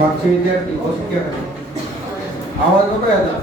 मागचे विद्यार्थी बसक्या आवाज नको यायला.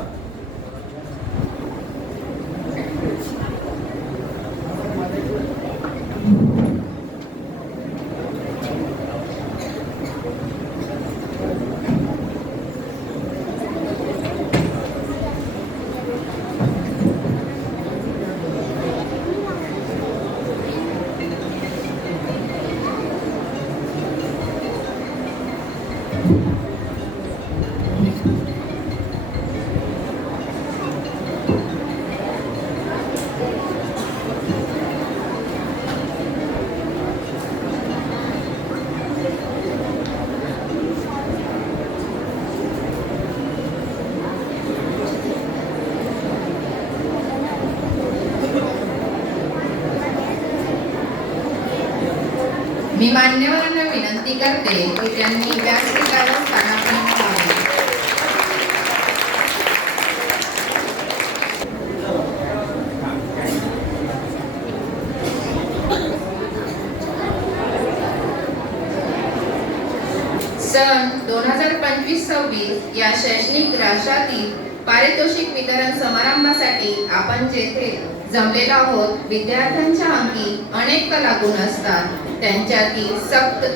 मी मान्यवरांना विनंती करते की त्यांनी व्यासपीठावर स्थानापन्न व्हावे. सन 2025-26 या शैक्षणिक वर्षातील पारितोषिक वितरण समारंभासाठी आपण जेथे जमलेलो आहोत. विद्यार्थ्यांच्या अंगी अनेक कलागुण असतात. त्यांच्यातील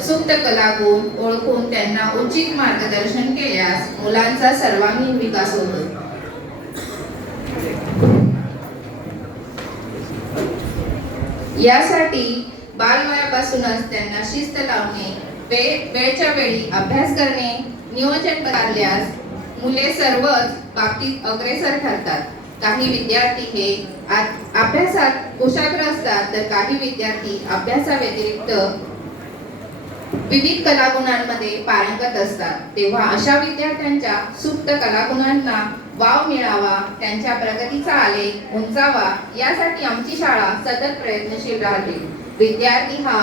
सुप्त कलागुण ओळखून त्यांना उचित मार्गदर्शन केल्यास मुलांचा सर्वांगीण विकास होतो. यासाठी बालवयापासूनच त्यांना शिस्त लावणे, वेळच्या वेळी अभ्यास करणे, नियोजन करल्यास मुले सर्वच बाबतीत अग्रेसर ठरतात. काही विद्यार्थी हे अभ्यासात कुशाग्र असतात तर काही विद्यार्थी अभ्यासाव्यतिरिक्त विविध कलागुणांमध्ये पारंगत असतात. तेव्हा अशा विद्यार्थ्यांच्या सुप्त कलागुणांना वाव मिळावा, त्यांच्या प्रगतीचा आलेख उंचावा यासाठी आमची शाळा सतत प्रयत्नशील राहते. विद्यार्थी हा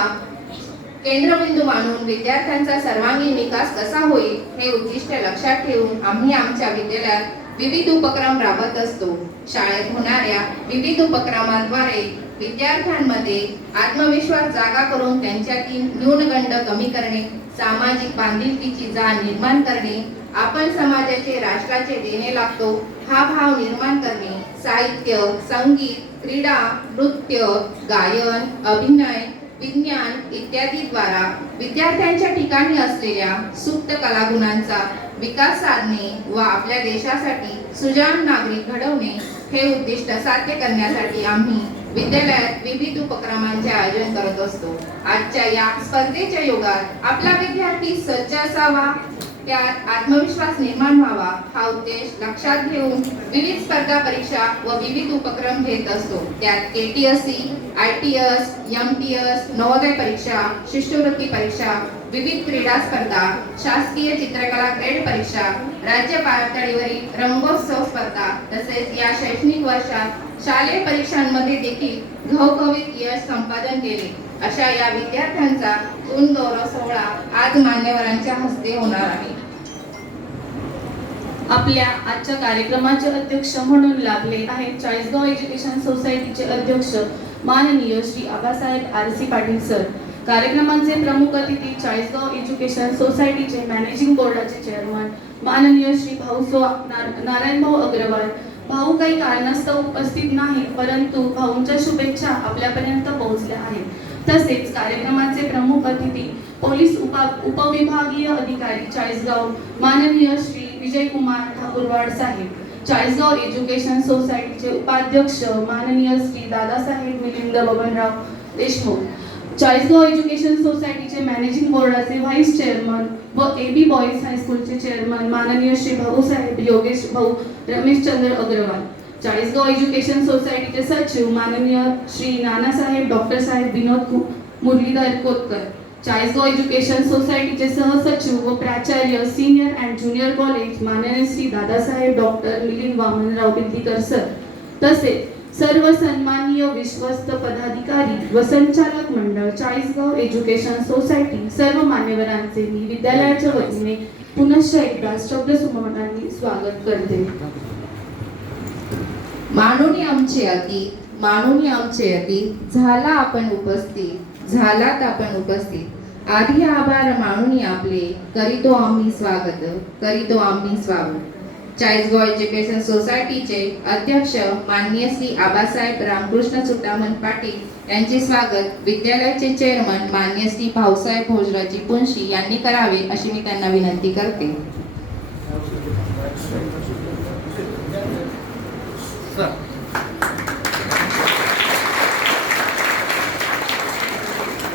केंद्रबिंदू मानून विद्यार्थ्यांचा सर्वांगीण विकास कसा होईल हे उद्दिष्ट लक्षात ठेवून आम्ही आमच्या विद्यालयात विविध उपक्रम राबवत असतो. शाळेत होणाऱ्या विविध उपक्रमांद्वारे विद्यार्थ्यांमध्ये आत्मविश्वास जागा करून त्यांच्यातील न्यूनगंड कमी करणे, सामाजिक बांधिलकीची जाण निर्माण करणे, आपण समाजाचे राष्ट्राचे देणे लागतो हा भाव निर्माण करणे, साहित्य, संगीत, क्रीडा, नृत्य, गायन, अभिनय, विज्ञान इत्यादी द्वारा विद्यार्थ्यांच्या ठिकाणी असलेल्या सुप्त कलागुणांचा विकास साधणे व आपल्या देशासाठी सुजाण नागरिक घडवणे हे उद्दिष्ट साध्य करण्यासाठी आम्ही विद्यालयात विविध उपक्रमांचे आयोजन करत असतो. आजच्या या स्पर्धेच्या युगात आपला विद्यार्थी सज्ज असावा, त्यात आत्मविश्वास निर्माण व्हावा हा उद्देश लक्षात घेऊन विविध स्पर्धा परीक्षा व विविध उपक्रम घेत असतो. त्यात KTSC, ITS, MTS, नवोदय परीक्षा, शिष्यवृत्ती परीक्षा, विविध क्रीडा स्पर्धा, शासकीय चित्रकला ग्रेड परीक्षा, राज्य पातळीवरील रंगोत्सव स्पर्धा तसेच या शैक्षणिक वर्षात शालेय परीक्षांमध्ये देखील घवघवीत यश संपादन केले. अशा या विद्यार्थ्यांचा गुणगौरव सोहळा आज मान्यवरांच्या हस्ते होणार आहे. आपल्या आजच्या कार्यक्रमाचे अध्यक्ष म्हणून लाभले आहेत चाळीसगाव एज्युकेशन सोसायटीचे अध्यक्ष माननीय श्री आबासाहेब RC पाटील सर. कार्यक्रमाचे प्रमुख अतिथी चाळीसगाव एज्युकेशन सोसायटीचे मॅनेजिंग बोर्डाचे चेअरमन माननीय श्री नारायणभाऊ अग्रवाल. भाऊ काही कारणास्तव उपस्थित नाही, परंतु भाऊंच्या शुभेच्छा आपल्यापर्यंत पोहोचल्या आहेत. तसेच कार्यक्रमाचे प्रमुख अतिथी पोलीस उपविभागीय अधिकारी चाळीसगाव माननीय श्री विजयकुमार ठाकूरवाड साहेब. चाळीसगाव एज्युकेशन सोसायटीचे उपाध्यक्ष माननीय श्री दादासाहेब मिलिंद बबनराव देशमुख. चाळीसगाव एज्युकेशन सोसायटीचे मॅनेजिंग बोर्डाचे व्हाईस चेअरमन व AB बॉईज हायस्कूलचे चेअरमन माननीय श्री भाऊसाहेब योगेश भाऊ रमेशचंद्र अग्रवाल. चाळीसगाव एज्युकेशन सोसायटीचे सचिव माननीय श्री नानासाहेब डॉक्टर साहेब विनोद मुरलीधर कोतकर. चाळीसगाव एज्युकेशन सोसायटीचे सहसचिव व प्राचार्य सिनियर अँड ज्युनियर कॉलेज माननीय श्री दादासाहेब डॉक्टर मिलिंद वामनराव बिल्दीकर सर. तसेच सर्व सन्माननीय विश्वस्त पदाधिकारी व संचालक मंडळ चाळीसगाव एज्युकेशन सोसायटी सर्व मान्यवरांचे मी विद्यालयाच्या वतीने पुनश्च एकदा शब्दसुमनांनी स्वागत करते. मानूनी आमचे अतीत, मानूनी आमचे अतीत, झालात आपण उपस्थित, आधी आभार मानून आपले करीतो आम्ही स्वागत, करीतो आम्ही स्वागत. चाळीसगाव एज्युकेशन सोसायटीचे अध्यक्ष माननीय श्री आबासाहेब रामकृष्ण चुटामन पाटील यांचे स्वागत विद्यालयाचे चेअरमन माननीय श्री भाऊसाहेब भोजराजी पुंशी यांनी करावे अशी मी त्यांना विनंती करते.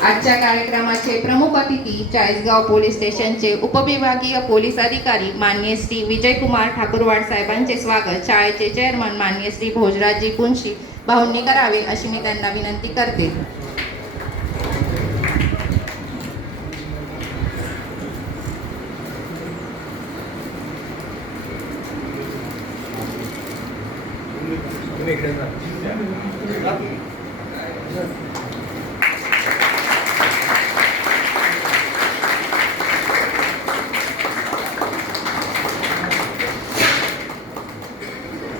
आजच्या कार्यक्रमाचे प्रमुख अतिथी चाळीसगाव पोलीस स्टेशनचे उपविभागीय पोलीस अधिकारी माननीय श्री विजयकुमार ठाकूरवाड साहेबांचे स्वागत शाळेचे चेअरमन माननीय श्री भोजराजी पुंशी भाऊंनी करावे अशी मी त्यांना विनंती करते.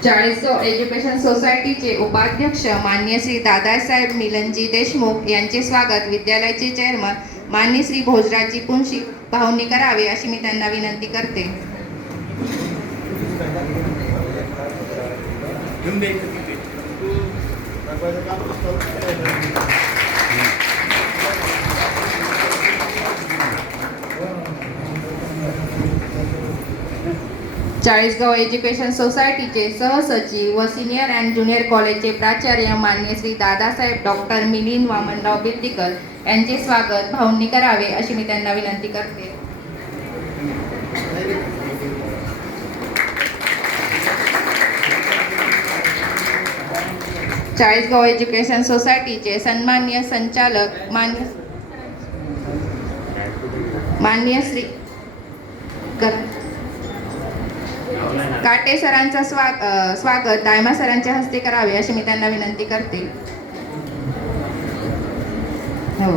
चाळीसगाव एज्युकेशन सोसायटीचे उपाध्यक्ष माननीय श्री दादासाहेब मिलनजी देशमुख यांचे स्वागत विद्यालयाचे चेअरमन माननीय श्री भोजराजी पुंशी भाऊंनी करावे अशी मी त्यांना विनंती करते. चाळीसगाव एज्युकेशन सोसायटीचे सहसचिव व सिनियर अँड ज्युनियर कॉलेजचे प्राचार्य माननीय श्री दादासाहेब डॉक्टर मिलिंद वामनराव बिल्डीकर यांचे स्वागत भाऊंनी करावे अशी मी त्यांना विनंती करते. चाळीसगाव एज्युकेशन सोसायटीचे सन्माननीय संचालक माननीय श्री काटे सरांचा स्वागत दायमा सरांच्या हस्ते करावे अशी मी त्यांना विनंती करते. हो.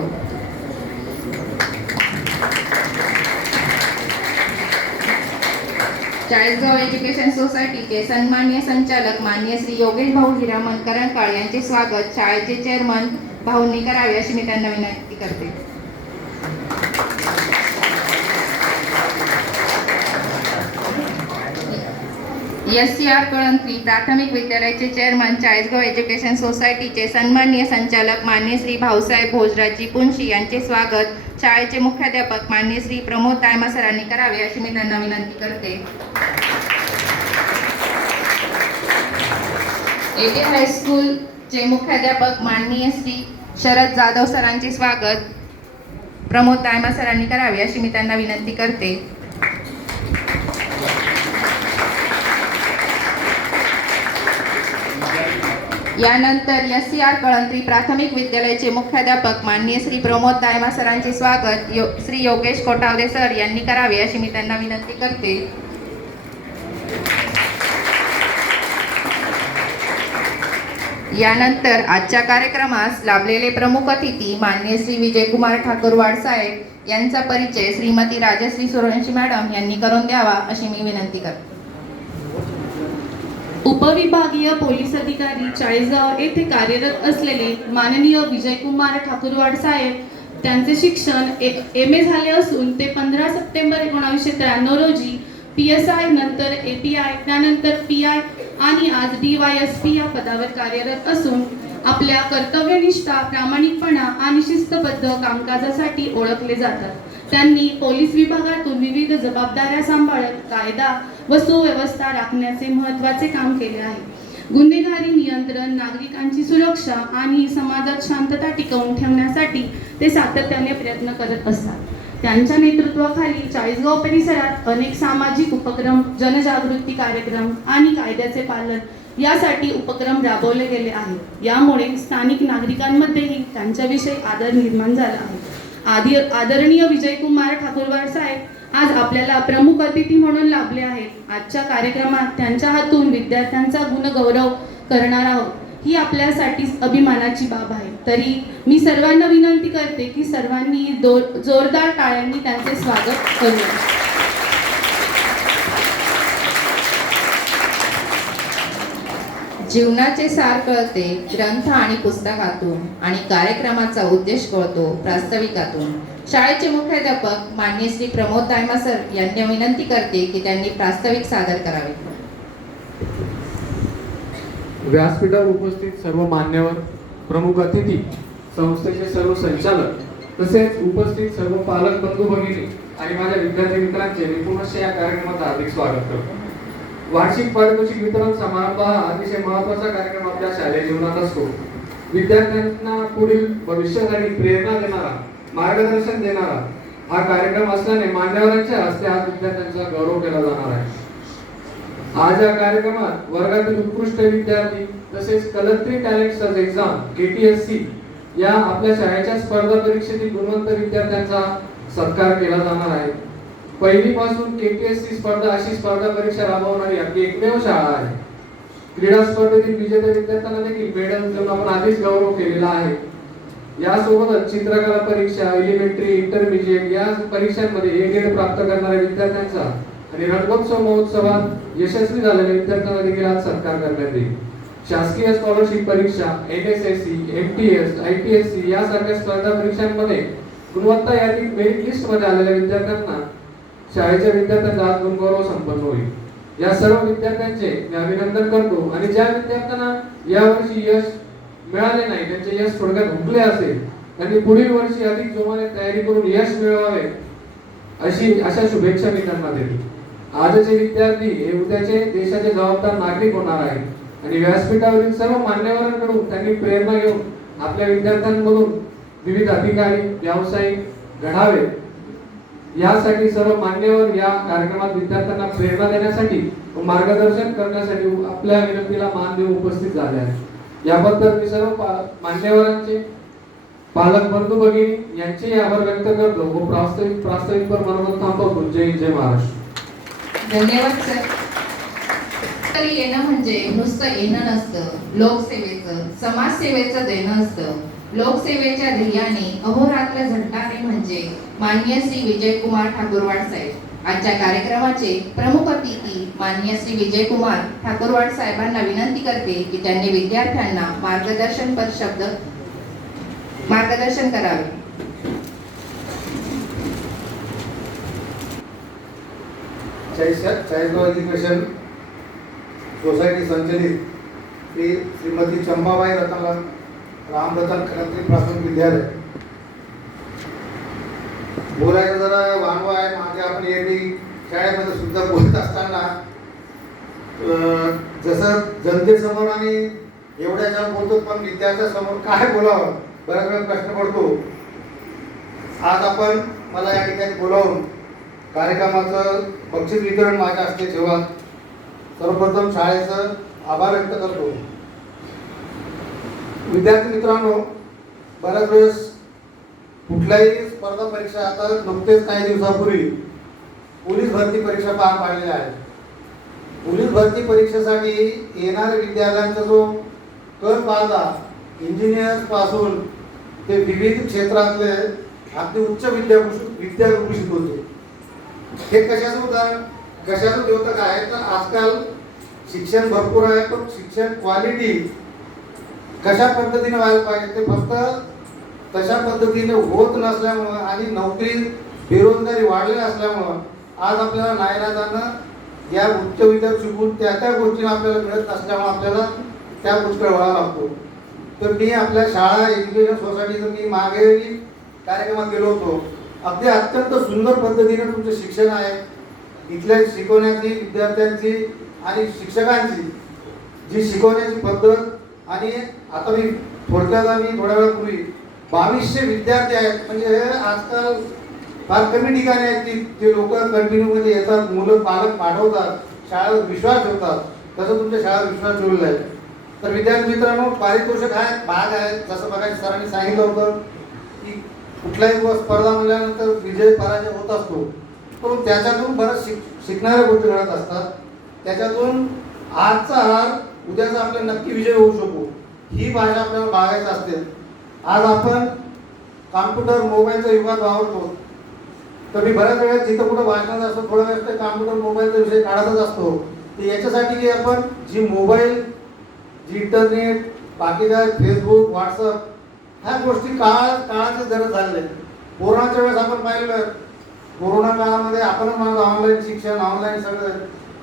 चाळीसगाव एज्युकेशन सोसायटीचे सन्माननीय संचालक माननीय श्री योगेश भाऊ हिरामन करंकाळ यांचे स्वागत शाळेचे चेअरमन भाऊंनी करावे अशी मी त्यांना विनंती करते. SCR कळंत्री प्राथमिक विद्यालयाचे चेअरमन चाळीसगाव एज्युकेशन सोसायटीचे सन्माननीय संचालक माननीय श्री भाऊसाहेब भोजराजी पुंशी यांचे स्वागत शाळेचे मुख्याध्यापक माननीय श्री प्रमोद दायमा सरांनी करावे अशी मी त्यांना विनंती करते. एके हायस्कूलचे मुख्याध्यापक माननीय श्री शरद जाधव सरांचे स्वागत प्रमोद दायमा सरांनी करावे अशी मी त्यांना विनंती करते. यानंतर SCR कळंत्री प्राथमिक विद्यालयाचे मुख्याध्यापक माननीय श्री प्रमोद दायमा सरांचे स्वागत श्री योगेश कोटावदे सर यांनी करावे अशी मी त्यांना विनंती करते. यानंतर आजच्या कार्यक्रमास लाभलेले प्रमुख अतिथी माननीय श्री विजयकुमार ठाकूरवाड साहेब यांचा परिचय श्रीमती राजश्री सूर्यवंशी मॅडम यांनी करून द्यावा अशी मी विनंती करते. उपविभागीय पोलीस अधिकारी चाळीसगाव येथे कार्यरत असलेले माननीय विजयकुमार ठाकूरवाड साहेब त्यांचे शिक्षण MA झाले असून ते 15 सप्टेंबर 1993 रोजी PSI नंतर API त्यानंतर PI आणि आज DYSP या पदावर कार्यरत असून आपल्या कर्तव्यनिष्ठा प्रामाणिकपणा आणि शिस्तबद्ध कामकाजासाठी ओळखले जातात. त्यांनी पोलीस विभागातून विविध जबाबदाऱ्या सांभाळत कायदा व सुव्यवस्था राखण्याचे महत्त्वाचे काम केले आहे. गुन्हेगारी नियंत्रण, नागरिकांची सुरक्षा आणि समाजात शांतता टिकवून ठेवण्यासाठी ते सातत्याने प्रयत्न करत असतात. त्यांच्या नेतृत्वाखाली चाळीसगाव परिसरात अनेक सामाजिक उपक्रम, जनजागृती कार्यक्रम आणि कायद्याचे पालन यासाठी उपक्रम राबवले गेले आहेत. यामुळे स्थानिक नागरिकांमध्येही त्यांच्याविषयी आदर निर्माण झाला आहे. आदरणीय विजयकुमार ठाकूरवाड साहेब आज आपल्याला प्रमुख अतिथी म्हणून लाभले आहेत. आजच्या कार्यक्रमात त्यांच्या हातून विद्यार्थ्यांचा गुणगौरव करणार आहोत. ही आपल्यासाठी अभिमानाची बाब आहे. तरी मी सर्वांना विनंती करते की सर्वांनी जोरदार टाळ्यांनी त्यांचे स्वागत करूया. जीवनाचे सार कळते ग्रंथ आणि पुस्तकातून आणि कार्यक्रमाचा उद्देश कळतो प्रास्ताविकातून. शाळेचे मुख्याध्यापक माननीय श्री प्रमोद दायमा सर यांना विनंती करते की त्यांनी प्रास्ताविक सादर करावे. व्यासपीठावर उपस्थित सर्व मान्यवर, प्रमुख अतिथी, संस्थेचे सर्व संचालक तसेच उपस्थित सर्व पालक बंधू भगिनी आणि माझ्या विद्यार्थी मित्रांचे मी पुनश्च या कार्यक्रमात हार्दिक स्वागत करतो. वार्षिक पारितोषिक वितरण समारंभ हा अतिशय महत्त्वाचा कार्यक्रम आपल्या शालेय जीवनात असतो. विद्यार्थ्यांना पुढील भविष्यासाठी प्रेरणा देणारा, मार्गदर्शन देणारा हा कार्यक्रम असल्याने मान्यवरांच्या हस्ते आज विद्यार्थ्यांचा गौरव केला जाणार आहे. आज या कार्यक्रमात वर्गातील उत्कृष्ट विद्यार्थी तसेच कलत्री टॅलेंट सर्च एक्झाम KTSC या आपल्या शाळेच्या स्पर्धा परीक्षेतील गुणवंत विद्यार्थ्यांचा सत्कार केला जाणार आहे. पहिलीपासून KTSC स्पर्धा अशी स्पर्धा परीक्षा राबवणारी आपली एकमेव शाळा आहे. क्रीडा स्पर्धेतील विजेत्या विद्यार्थ्यांना देखील मेडल देऊन आपण आधीच गौरव केलेला आहे. यासोबतच चित्रकला परीक्षा, एलिमेंटरी, इंटरमिजिएट या परीक्षांमध्ये A ग्रेड प्राप्त करणाऱ्या विद्यार्थ्यांचा आणि रंगोत्सव महोत्सवात यशस्वी झालेल्या विद्यार्थ्यांना देखील आज सत्कार करण्यात येईल. शासकीय स्कॉलरशिप परीक्षा, NSSC, MTS, ITSC यासारख्या स्पर्धा परीक्षांमध्ये गुणवत्ता यादी मेरिट लिस्ट मध्ये आलेल्या विद्यार्थ्यांना शाळेच्या विद्यार्थ्यांचा आज गुणगौरव संपन्न होईल. या सर्व विद्यार्थ्यांचे मी अभिनंदन करतो आणि ज्या विद्यार्थ्यांना यावर्षी यश मिळाले नाही, त्यांचे यश थोडक्यात हुकले असेल, त्यांनी पुढील वर्षी अधिक जोमाने तयारी करून यश मिळवावे अशा शुभेच्छा मी त्यांना देतो. आजचे विद्यार्थी हे उद्याचे देशाचे जबाबदार नागरिक होणार आहेत आणि व्यासपीठावरील सर्व मान्यवरांकडून त्यांनी प्रेरणा घेऊन आपल्या विद्यार्थ्यांमधून विविध अधिकारी, व्यावसायिक घडावे यासाठी सर्व मान्यवर या कार्यक्रमात विद्यार्थ्यांना प्रेरणा देण्यासाठी व मार्गदर्शन करण्यासाठी आपल्या विनंतीला मान देऊन उपस्थित झाले आहेत. याबद्दल मी सर्व मान्यवरांचे, पालक बंधू भगिनी यांचे आभार व्यक्त करतो व प्रास्ताविकपर मनोमन थांबवतो. जय जय महाराष्ट्र. धन्यवाद सर. तरी येणं म्हणजे नुसतं येणं नसतं, लोकसेवेचं, समाजसेवेचं देणं असतं. लोकसेवेच्या ध्येयाने अहोरात्र झटणारे म्हणजे माननीय श्री विजयकुमार ठाकूरवाड साहेब. आजच्या कार्यक्रमाचे प्रमुख अतिथी माननीय श्री विजयकुमार ठाकूरवाड साहेबांना विनंती करते की त्यांनी विद्यार्थ्यांना मार्गदर्शन करावे. चाळीसगाव एज्युकेशन सोसायटी संचलित श्रीमती चंपाबाई रतनलाल रामरतन खरंत्री प्राथमिक विद्यालय. बोलायचं जरा वानवा आहे. मागे आपण एरवी शाळेमध्ये सुद्धा बोलत असताना जसं जनतेसमोर आणि एवढ्या बोलतो, पण विद्यार्थ्यासमोर काय बोलावं बऱ्याच वेळा प्रश्न पडतो. आज आपण मला या ठिकाणी बोलावून कार्यक्रमाचं बक्षीस वितरण माझ्या हस्ते ठेवा. सर्वप्रथम शाळेचं आभार व्यक्त करतो. विद्यार्थी मित्रांनो, बऱ्याच वेळेस कुठल्याही स्पर्धा परीक्षा, आता नुकतेच काही दिवसापूर्वी पोलीस भरती परीक्षा पार पाडलेल्या आहेत. पोलीस भरती परीक्षेसाठी येणाऱ्या विद्यार्थ्यांचा जो कल पाहता इंजिनियर्स पासून ते विविध क्षेत्रातले अगदी उच्च विद्याभूषित होते. हे कशाचं द्योतक आहे तर आजकाल शिक्षण भरपूर आहे, पण शिक्षण क्वालिटी कशा पद्धतीने व्हायला पाहिजे ते फक्त तशा पद्धतीने होत नसल्यामुळं आणि नोकरी बेरोजगारी वाढलेली असल्यामुळं आज आपल्याला नाईलाजानं या उच्च विद्यार्थी शिकून त्या गोष्टींना आपल्याला मिळत नसल्यामुळे आपल्याला त्या गोष्टीकडे वळावं लागतो. तर मी आपल्या शाळा एज्युकेशन सोसायटीचं मी मागे कार्यक्रमात गेलो होतो. अगदी अत्यंत सुंदर पद्धतीने तुमचं शिक्षण आहे. इथल्या शिकवण्याची, विद्यार्थ्यांची आणि शिक्षकांची जी शिकवण्याची पद्धत आणि आता मी थोड्या वेळापूर्वी 2200 विद्यार्थी आहेत. म्हणजे हे आजकाल फार कमी ठिकाणी आहेत की जे लोक कंटिन्यू मध्ये येतात, मुलं पालक पाठवतात, शाळेवर विश्वास ठेवतात. तसं तुमच्या शाळेवर विश्वास ठेवलेला आहे. तर विद्यार्थी मित्रांनो, पारितोषिक आहे, भाग आहेत. जसं बघा सरांनी सांगितलं होतं की कुठल्याही स्पर्धा म्हणल्यानंतर विजय पराजय होत असतो, पण त्याच्यातून बरंच शिकणाऱ्या गोष्टी घडत असतात. त्याच्यातून आजचा हार उद्याचा आपल्याला नक्की विजय होऊ शकतो, ही भाषा आपल्याला बाळगायची असते. आज आपण कॉम्प्युटर मोबाईलच्या युगात वावरतो. तर मी बऱ्याच वेळेस जिथं कुठं भाषणात असतो, थोड्या वेळेस कॉम्प्युटर मोबाईलचा विषय काढतच असतो. तर याच्यासाठी की आपण जी मोबाईल, जी इंटरनेट, बाकी काय फेसबुक, व्हॉट्सअप ह्या गोष्टी काळाची गरज झालेली आहे. कोरोनाच्या वेळेस आपण पाहिलं, कोरोना काळामध्ये आपण म्हणतो ऑनलाईन शिक्षण, ऑनलाईन सगळं,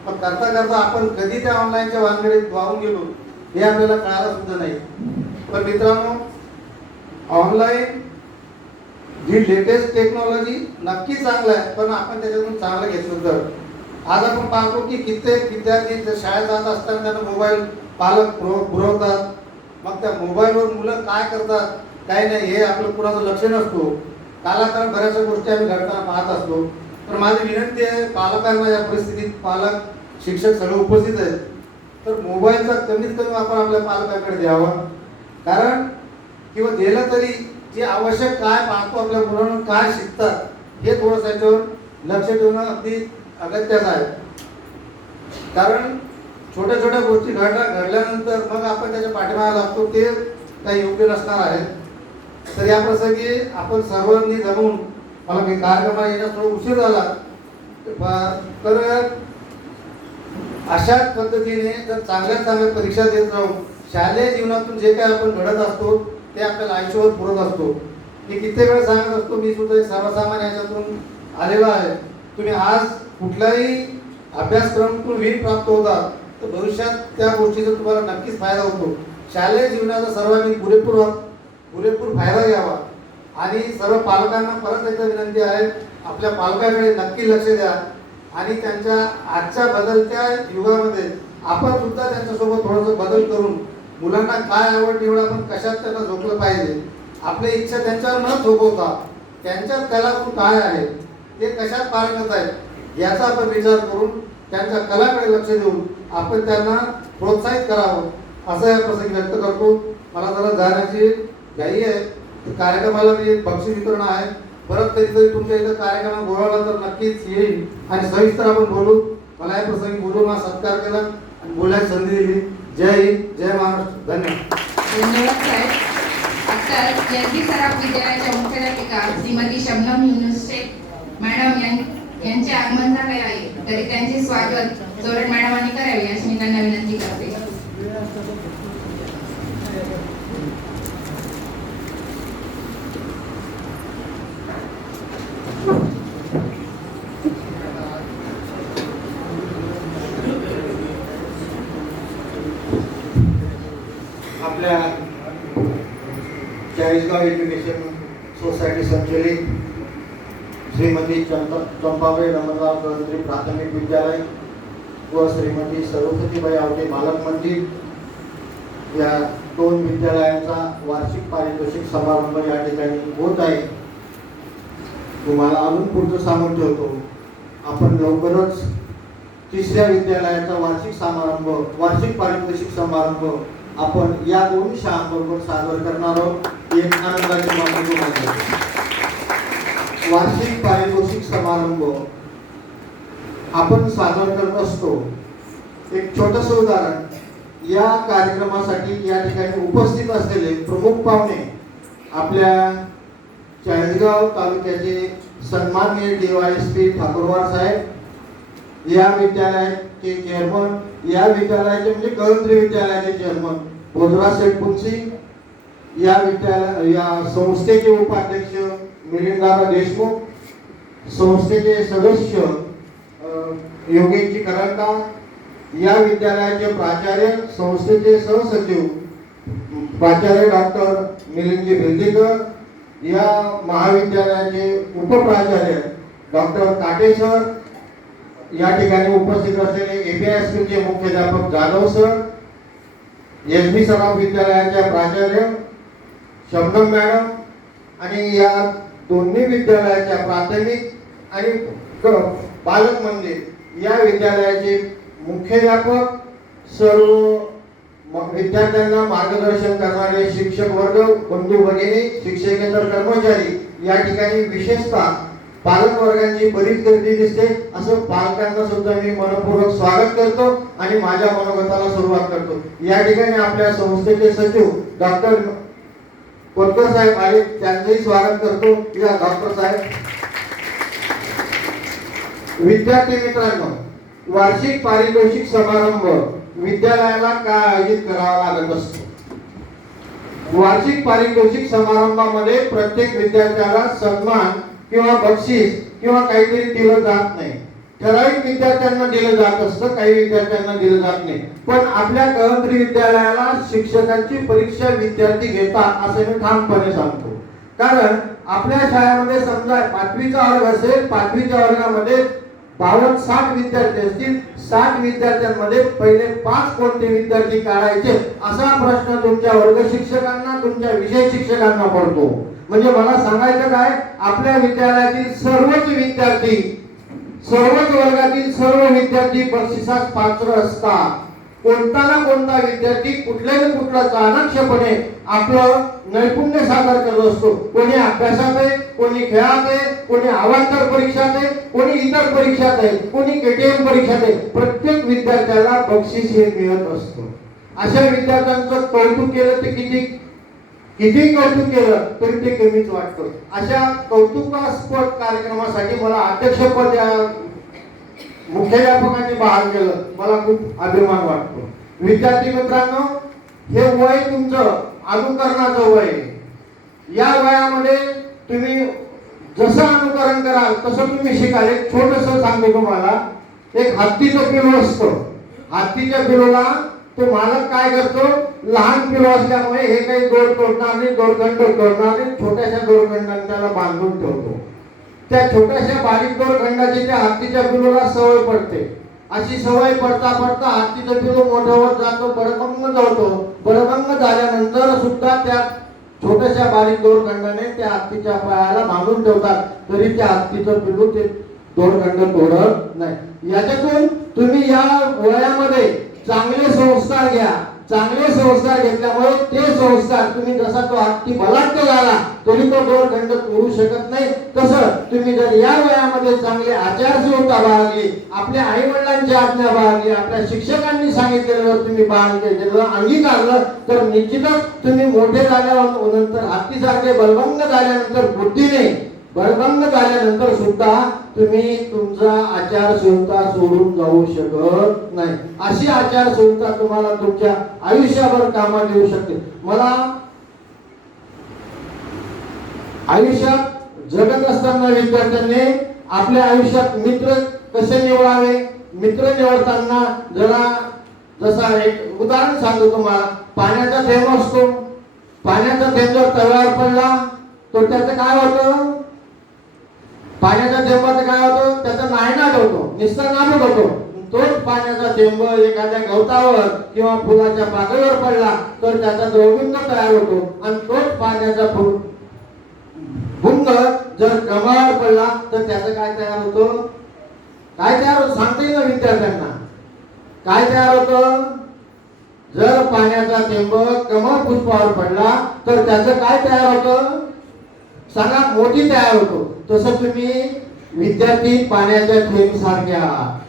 पण करता करता आपण कधी त्या ऑनलाईनच्या भानगडीत वाहून गेलो हे आपल्याला कळालं सुद्धा नाही. पण मित्रांनो, ऑनलाईन जी लेटेस्ट टेक्नॉलॉजी नक्की चांगलं आहे, पण आपण त्याच्यातून चांगलं घेतलं तर आज आपण पाहतो की कित्येक विद्यार्थी शाळेत जात असताना त्यांना मोबाईल पालक पुरवतात. मग त्या मोबाईलवर मुलं काय करतात काय नाही हे आपलं कुणाचं लक्ष नसतो. कालांतराने बऱ्याचशा गोष्टी आम्ही घडताना पाहत असतो. तर माझी विनंती आहे पालकांना, या परिस्थितीत पालक शिक्षक सगळे उपस्थित आहेत, तर मोबाईलचा कमीत कमी वापर आपल्या पालकांकडे द्यावा. कारण किंवा दिलं तरी जे आवश्यक काय पाहतो आपल्या मुलांना काय शिकतात हे थोडंसं याच्यावर लक्ष ठेवणं अगदी अगत्याचं आहे. कारण छोट्या छोट्या गोष्टी घडल्यानंतर मग आपण त्याच्या पाठीमागे लागतो ते काही योग्य नसणार आहे. तर या प्रसंगी आपण सर्वांनी जमून, मला काही कार्यक्रमाला येण्यास थोडा उशीर झाला, तर अशाच पद्धतीने जर चांगल्या परीक्षा देत राहू, शालेय जीवनातून जे काही आपण घडत असतो ते आपल्याला आयुष्यावर पुरत असतो. मी कित्येक वेळा सांगत असतो, मी सुद्धा एक सर्वसामान्य याच्यातून आलेलो आहे. तुम्ही आज कुठलाही अभ्यासक्रमातून वीर प्राप्त होता तर भविष्यात त्या गोष्टीचा तुम्हाला नक्कीच फायदा होतो. शालेय जीवनाचा सर्वांनी पुरेपूर फायदा घ्यावा. आणि सर्व पालकांना परत एकदा विनंती आहे, आपल्या पालकांकडे नक्की लक्ष द्या आणि त्यांच्या आजच्या बदलत्या युगामध्ये आपण सुद्धा त्यांच्यासोबत थोडंसं बदल करून मुलांना काय आवड निवड, आपण कशात त्यांना झोकलं पाहिजे, आपली इच्छा त्यांच्यावर न थोपवता त्यांच्यात कलागुण काय आहे, ते कशात पारंगत आहेत याचा आपण विचार करून त्यांच्या कलाकडे लक्ष देऊन आपण त्यांना प्रोत्साहित करावं असं या प्रसंगी व्यक्त करतो. मला जरा जाण्याची घाई आहे. कार्यक्रमाला मी बक्षीस वितरण आहे. परत कधीतरी तुमच्या इथं कार्यक्रम बोलावला तर नक्कीच येईल आणि सविस्तर आपण बोलू. मला या प्रसंगी बोलून हा सत्कार केला आणि बोलायची संधी दिली. जय हिंद, जय महाराष्ट्र. धन्यवाद. धन्यवाद साहेब. आता एस बी सराफ विद्यालयाच्या मुख्याध्यापिका श्रीमती शबनम युनुस शेख मॅडम यांचे आगमन झाले आहे, तरी त्यांचे स्वागत जोरड मॅडमांनी करावे अशी मी त्यांना विनंती करते. आपल्या चाळीसगाव एज्युकेशन सोसायटी संचलित श्रीमती चंपाबाई रमणराव गवंडी प्राथमिक विद्यालय व श्रीमती सरस्वतीबाई आवटे बालक मंदिर या दोन विद्यालयांचा वार्षिक पारितोषिक समारंभ या ठिकाणी होत आहे. तुम्हाला अजून पुढचं सांगून ठेवतो, आपण लवकरच तिसऱ्या विद्यालयाचा वार्षिक पारितोषिक समारंभ आपण या दोन शाळांबरोबर सादर करणार आहोत. एक आनंदाची बातमी आहे. वार्षिक पारितोषिक समारंभ आपण सादर करत असतो. एक छोटस उदाहरण, या कार्यक्रमासाठी या ठिकाणी उपस्थित असलेले प्रमुख पाहुणे आपल्या चाळीसगाव तालुक्याचे सन्माननीय DYSP ठाकूरवार साहेब, या विद्यालयाचे चेअरमन, या विद्यालयाचे म्हणजे गवंडी विद्यालयाचे चेअरमन बोधराज शेटपुंसी, या संस्थेचे उपाध्यक्ष मिलिंददादा देशमुख, संस्थेचे सदस्य योगेशजी करंडका, या विद्यालयाचे प्राचार्य, संस्थेचे सहसचिव प्राचार्य डॉक्टर मिलिंदजी भिलदीकर, या महाविद्यालयाचे उपप्राचार्य डॉक्टर काटे सर, या ठिकाणी उपस्थित असलेले API स्कूलचे मुख्याध्यापक जाधव सर, SB सराफ विद्यालयाच्या प्राचार्य शबनम मॅडम आणि या दोन्ही विद्यालयाच्या प्राथमिक आणि बालक मंदिर या विद्यालयाचे मुख्याध्यापक, सर्व विद्यार्थ्यांना मार्गदर्शन करणारे शिक्षक वर्ग, बंधू भगिनी, शिक्षकेतर कर्मचारी, या ठिकाणी विशेषतः पालक वर्गांची बरीच गर्दी दिसते. असं पालकांना सुद्धा मी मनपूर्वक स्वागत करतो आणि माझ्या मनोगताला सुरुवात करतो. या ठिकाणी आपल्या संस्थेचे सचिव डॉक्टर कोतकर साहेब आले, त्यांचंही स्वागत करतो. या डॉक्टर साहेब. विद्यार्थी मित्रांनो, वार्षिक पारितोषिक समारंभ विद्यालयाला का आयोजित करावा लागत असतो? वार्षिक पारितोषिक समारंभामध्ये प्रत्येक विद्यार्थ्याला सन्मान किंवा बक्षीस किंवा काहीतरी दिलं जात नाही. ठराविक विद्यार्थ्यांना दिलं जात असतं, काही विद्यार्थ्यांना दिलं जात नाही. पण आपल्या कळमत्री विद्यालयाला शिक्षकांची परीक्षा विद्यार्थी घेतात असं मी ठामपणे सांगतो. कारण आपल्या शाळेमध्ये समजा 5वीचा वर्ग असेल, 5वीच्या वर्गामध्ये 52-60 विद्यार्थी असतील, 60 विद्यार्थ्यांमध्ये पहिले 5 कोणते विद्यार्थी काढायचे असा प्रश्न तुमच्या वर्ग शिक्षकांना, तुमच्या विषय शिक्षकांना पडतो. म्हणजे मला सांगायचं काय, आपल्या विद्यालयातील सर्वच वर्गातील सर्व विद्यार्थी बक्षिसास पात्र असतात. कोणता ना कोणता विद्यार्थी कुठल्या ना कुठला चाणक्यपणे आपलं नैपुण्य सादर करत असतो. कोणी अभ्यासात आहे, कोणी खेळात आहे, कोणी अवांतर परीक्षात आहे, कोणी इतर परीक्षात आहे, कोणी केटीएम परीक्षात आहे. प्रत्येक विद्यार्थ्याला बक्षीस हे मिळत असतं. अशा विद्यार्थ्यांचं कौतुक केलं ते किती कौतुक केलं तरी ते कमीच वाटतं. अशा कौतुकास्पद कार्यक्रमासाठी मला अध्यक्षपद या मुख्याध्यापकांनी बहाल केलं, मला खूप अभिमान वाटतो. विद्यार्थी मित्रांनो, हे वय तुमचं अनुकरणाचं वय. या वयामध्ये तुम्ही जसं अनुकरण कराल तसं तुम्ही शिकाल. एक छोटंसं सांगतो तुम्हाला, एक हत्तीचं पिलू असतं. हत्तीच्या पिलूला तो मालक काय करतो, लहान पिलू असल्यामुळे हे काही दोर तोडणार नाही, दोरखंड तोडणार नाही, छोट्याशा दोरखंडाने त्याला बांधून ठेवतो. त्या छोट्याशा बारीक दोरखंडाची त्या हत्तीच्या पिलूला सवय पडते. अशी सवय पडता पडता हत्तीचं पिलू मोठं होत जातो, बडबंग होतो. बडबंग झाल्यानंतर सुद्धा त्या छोट्याशा बारीक दोरखंडाने त्या हत्तीच्या पायाला बांधून ठेवतात, तरी त्या हत्तीचं पिलू ते दोरखंड तोडत नाही. याच्यातून तुम्ही या वयामध्ये चांगले संस्कार घ्या. चांगले संस्कार घेतल्यामुळे ते संस्कार तुम्ही, जसा तो हत्ती बलाढ्य झाला तरी तो दोरखंड तोडू शकत नाही, तसं तुम्ही जर या वयामध्ये चांगले आचारसंहिता बाळगली, आपल्या आई वडिलांची आज्ञा बाळगली, आपल्या शिक्षकांनी सांगितलेलं तुम्ही बाळगलं, अंगीकारलं, तर निश्चितच तुम्ही मोठे झाल्यावर नंतर हत्तीसारखे बलवंग झाल्यानंतर बुद्धीने बळवंग झाल्यानंतर सुद्धा तुम्ही तुमचा आचारसंहिता सोडून जाऊ शकत नाही. अशी आचारसंहिता तुम्हाला तुमच्या आयुष्याभर कामात येऊ शकते. मला आयुष्यात जगत असताना विद्यार्थ्यांनी आपल्या आयुष्यात मित्र कसे निवडावे, मित्र निवडताना जसा एक उदाहरण सांगतो तुम्हाला. पाण्याचा थेंब असतो, पाण्याचा थेंब जर तव्यावर पडला तर त्याचं काय होतं, पाण्याचा थेंबाचं काय होतं, त्याचा नायनाट होतो, निस्तार नाबूद होतो. तोच पाण्याचा थेंब एखाद्या गवतावर किंवा फुलाच्या पाकळीवर पडला तर त्याचा द्रवबिंदू तयार होतो. आणि तोच पाण्याचा भुंग जर कमळावर पडला तर त्याचं काय तयार होतं, काय तयार होतं सांगता येईल ना विद्यार्थ्यांना, काय तयार होतं. जर पाण्याचा थेंब कमळ पुष्पावर पडला तर त्याचं काय तयार होतं सांगा, मोठी तयार होतो. तसं तुम्ही विद्यार्थी पाण्याच्या थेंब सारखे आहात.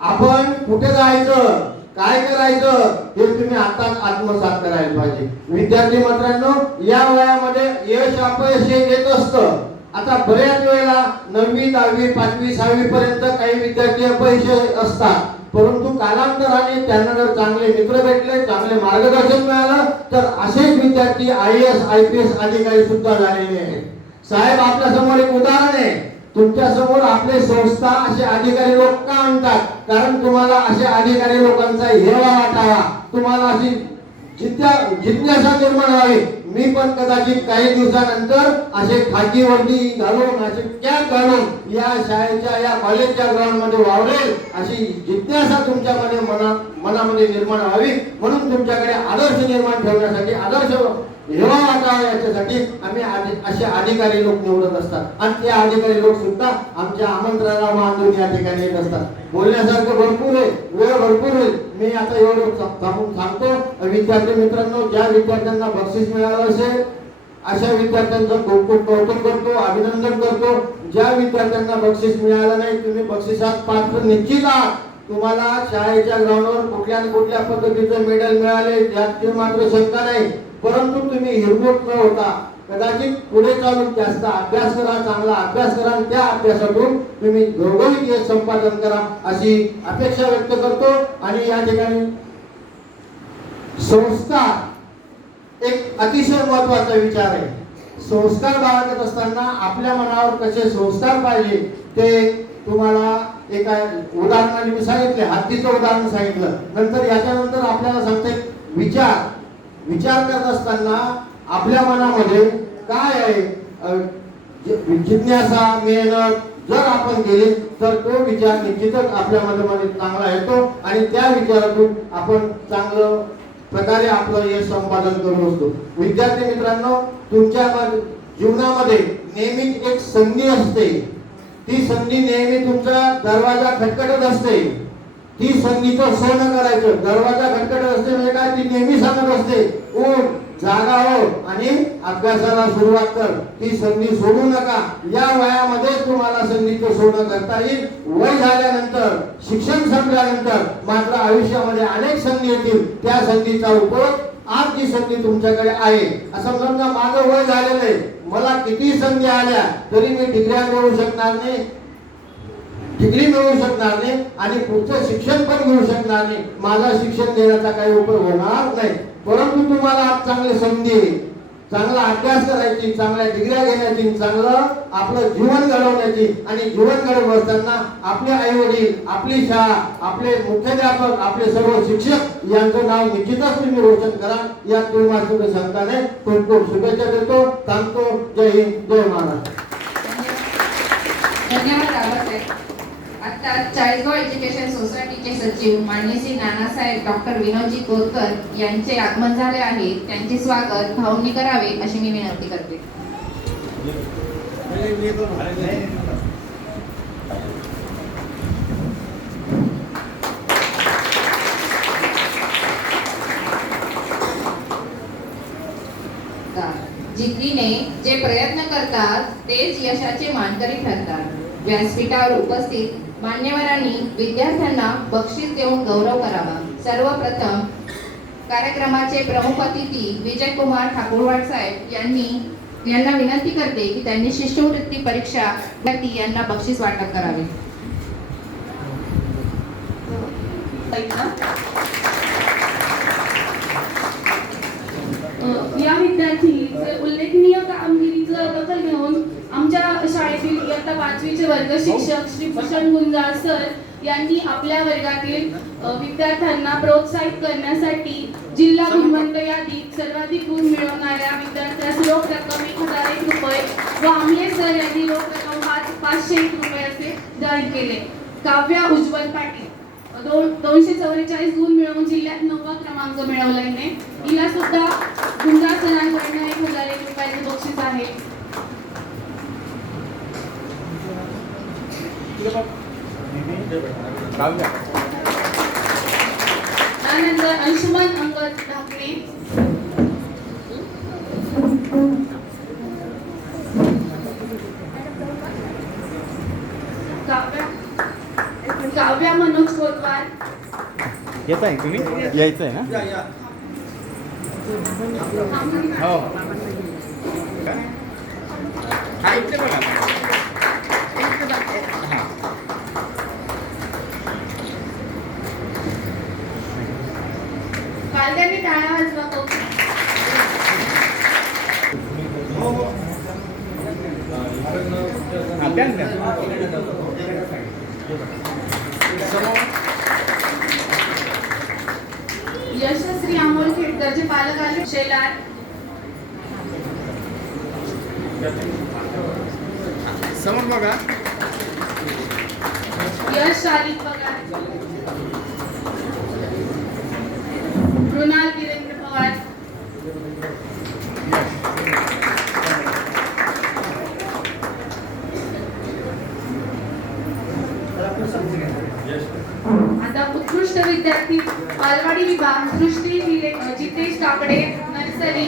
आपण कुठे जायचं, काय करायचं हे तुम्ही आताच आत्मसात करायला पाहिजे. विद्यार्थी मित्रांनो, या वयामध्ये यश अपयश हे येत असतं. आता बऱ्याच वेळेला 9वी 10वी 5वी 6वी पर्यंत काही विद्यार्थी अपयश असतात, परंतु कालांतराने त्यांना जर चांगले मित्र भेटले, चांगले मार्गदर्शन मिळालं तर असेच विद्यार्थी IAS IPS अधिकारी सुद्धा झालेले आहेत. साहेब, आपल्या समोर एक उदाहरण आहे. तुमच्या समोर आपले संस्था असे अधिकारी लोक का आणतात, कारण तुम्हाला असे अधिकारी लोकांचा हेवा वाटावा, तुम्हाला अशी जिज्ञासा निर्माण व्हावी. मी पण कदाचित काही दिवसानंतर असे खाकी वर्दी घालून, असे कॅप घालून या शाळेच्या या कॉलेजच्या ग्राउंड मध्ये वावरेल अशी जिज्ञासा तुमच्यामध्ये मनामध्ये निर्माण व्हावी. म्हणून तुमच्याकडे आदर्श निर्माण ठेवण्यासाठी, आदर्श हेवा वाटावा याच्यासाठी आम्ही असे अधिकारी लोक निवडत असतात. आणि ते अधिकारी लोक सुद्धा आमच्या आमंत्रणाला मान देऊन या ठिकाणी येत असतात. बोलण्यासारखं भरपूर आहे, वेळ भरपूर आहे. मी आता एवढं सांगतो. विद्यार्थी मित्रांनो, ज्या विद्यार्थ्यांना बक्षीस मिळालं असेल अशा विद्यार्थ्यांचं खूप खूप कौतुक करतो, अभिनंदन करतो. ज्या विद्यार्थ्यांना बक्षीस मिळालं नाही, तुम्ही बक्षिसात पात्र निश्चित आहात. तुम्हाला शाळेच्या ग्राउंडवर कुठल्या न कुठल्या पद्धतीचं मेडल मिळाले त्याची मात्र शंका नाही. परंतु तुम्ही हिरमोट न होता कदाचित पुढे चालून जास्त अभ्यास करा, चांगला अभ्यास करा आणि त्या अभ्यासातून तुम्ही घरोघरी यश संपादन करा अशी अपेक्षा व्यक्त करतो. आणि या ठिकाणी संस्कार एक अतिशय महत्वाचा विचार आहे. संस्कार बाळगत असताना आपल्या मनावर कसे संस्कार पाहिजे ते तुम्हाला एका उदाहरणाने मी सांगितले, हत्तीचं उदाहरण सांगितलं. नंतर याच्यानंतर आपल्याला सांगते विचार करत असताना आपल्या मनामध्ये काय आहे, जिज्ञासा, मेहनत जर आपण केली तर तो विचार निश्चितच आपल्या मनामध्ये चांगला येतो आणि त्या विचारातून आपण चांगलं प्रकारे आपलं यश संपादन करू असतो. विद्यार्थी मित्रांनो, तुमच्या जीवनामध्ये नेहमीच एक संधी असते. ती संधी नेहमी तुमचा दरवाजा खटखटत असते. ती संधीचं सोनं करायचं. दरवाजा खटखटत असते म्हणजे काय, ती नेहमी सांगत असते उठ, जागा हो आणि अभ्यासाला सुरुवात कर. ती संधी सोडू नका. या वयामध्ये तुम्हाला संधीचं सोनं करता येईल. वय झाल्यानंतर, शिक्षण संपल्यानंतर मात्र आयुष्यामध्ये अनेक संधी येतील. त्या संधीचा उपयोग आज जी संधी तुमच्याकडे आहे, असं समजा माझं वय झालेलं आहे, मला किती संधी आल्या तरी मी डिग्र्या मिळवू शकणार नाही, डिग्री मिळवू शकणार नाही आणि पुढचं शिक्षण पण घेऊ शकणार नाही. माझा शिक्षण घेण्याचा काही उपयोग होणार नाही. परंतु तुम्हाला आज चांगली संधी आहे, चांगला अभ्यास करायची, चांगल्या डिग्र्या घेण्याची, चांगलं आपलं जीवन घडवण्याची आणि जीवन घडवत असताना आपले आई वडील, आपली शाळा, आपले मुख्याध्यापक, आपले सर्व शिक्षक यांचं नाव निश्चितच तुम्ही रोशन करा. यात तुम्हाला शंका नाही. खूप खूप शुभेच्छा देतो. थांबतो. जय हिंद, जय महाराष्ट्र. धन्यवाद आबासाहेब. आता चाळीसगाव एज्युकेशन सोसायटीचे सचिव माननीय श्री नानासाहेब डॉक्टर विनोदजी कोरकर यांचे आगमन झाले आहे. त्यांचे स्वागत भाऊंनी करावे अशी मी विनंती करते. जिद्दीने जे प्रयत्न करतात तेच यशाचे मानकरी ठरतात. व्यासपीठावर उपस्थित मान्यवरांनी विद्यार्थ्यांना बक्षीस देऊन गौरव करावा. सर्वप्रथम कार्यक्रमाचे प्रमुख अतिथी विजयकुमार ठाकूरवाड साहेब यांना विनंती करते की त्यांनी शिष्यवृत्ती परीक्षा विद्यार्थी यांना बक्षीस वाटप करावे. या विद्यार्थीचे उल्लेखनीय कामगिरीचं दखल घेऊन आमच्या शाळेतील इयत्ता 5वीचे वर्ग शिक्षक श्री भूषण गुंजाळ सर यांनी आपल्या वर्गातील विद्यार्थ्यांना प्रोत्साहित करण्यासाठी जिल्हा गुणवंत यादीत सर्वाधिक गुण मिळवणाऱ्या विद्यार्थ्यास रोख रक्कम 1001 रुपये व आमले सर यांनी रोख रक्कम 501 रुपये असे जाहीर केले. काव्या उज्ज्वल पाटील 244 गुण मिळवून जिल्ह्यात 9वा क्रमांक मिळवल्याने हिला सुद्धा गुंजाळ सरांकडून 1001 रुपयाचे बक्षीस आहे. त्यानंतर अंशुमन अंगद ढाकणे काव्या मनोज कोतवार येत आहे तुम्ही यायचं आहे ना हो हा इथे बघा कालद्यांनी टाळ्या वाजवा कौतुक. यशस्वी अमोल खेडकरचे पालक आले. शेलार समोर बघा यश शालिक पगार मृणाल वीरेंद्र पवार आता उत्कृष्ट विद्यार्थी बालवाडी विभाग सृष्टी जितेश काकडे नर्सरी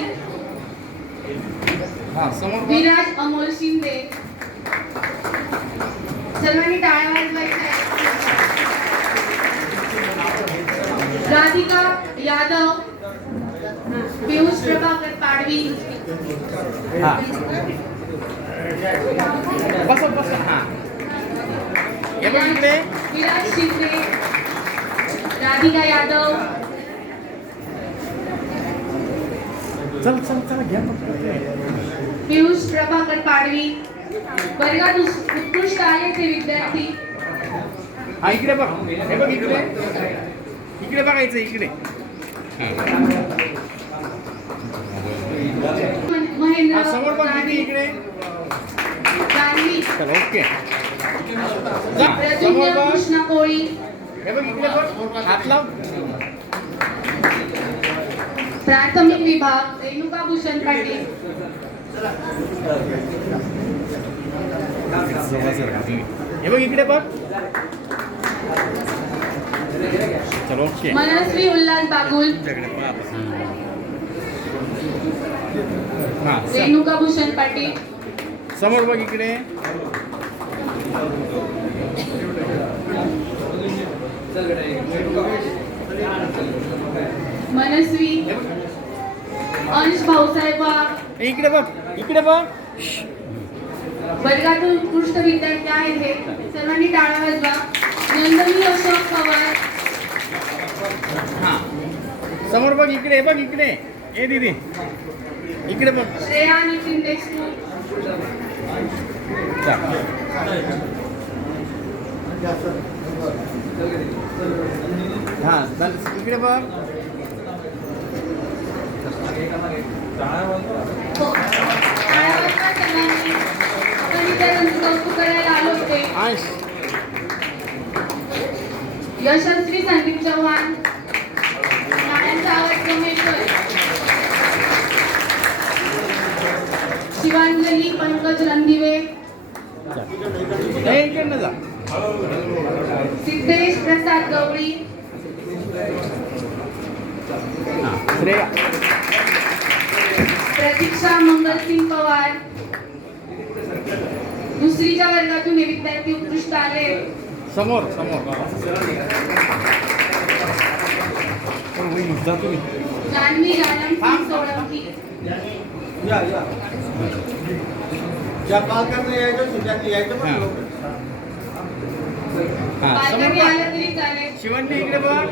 हा समोर विराज अमोल शिंदे सर्वांनी टाळ्या वाजवायच्या. राधिका यादव पियुष प्रभाकर पाडवी हा बस बस हा हे बघ इकडे विराज शिंदे राधिका यादव चल चल चल घ्या पियुष प्रभाकर पाडवी. वर्गात उत्कृष्ट आले ते विद्यार्थी हा इकडे बघ, हे बघ इकडे, इकडे बघायचं इकडे. महेंद्र हा समोर बघ किती इकडे. जान्हवी, चल ओके. समोर प्रद्युम्न बघ, कृष्णा कोळी. हे बघ इकडे बघ, हात लाव. प्राथमिक विभाग रेणुका भूषण पाटील. हे बघ इकडे बघ. चल ओके. मनस्वी उल्हास बागुल. हा रेणुका भूषण पाटील. समोर बघ इकडे. मनस्वी अंश भाऊसाहेब वाघ. हे इकडे बघ, इकडे बघ. वर्गातील उत्कृष्ट विद्यार्थी आहेत हे सर्वांनी टाळ्या वाजवा. नंदनी अशोक पवार. हा समोर बघ इकडे, बघ इकडे. ए दीदी इकडे बघ. श्रेया नितीन देशमुख. हा चल इकडे बघ. टाळ्या वाजवा सर्वांनी. आपण विद्यार्थ्यांचं कौतुक करायला आलो होते. अंश यशस्वी संदीप चव्हाण. टाळ्यांचा आवाज कमी येतोय. शिवांजली पंकज रणदिवे. हे इकडनं जा. सिद्धेश प्रसाद गवळी. हा श्रेया. प्रतीक्षा मंगलसिंग पवार. दुसरीच्या वर्गातून हे विद्यार्थी उत्कृष्ट आले. समोर समोर. जा तुम्ही. जान्हवी गायन सोळंकी. ज्या पालकांना यायचं सुद्धा यायचं पण लवकर. हा समोर पालकांनी बघ. आलं तरी चालेल. शिवंती इकडे बघ.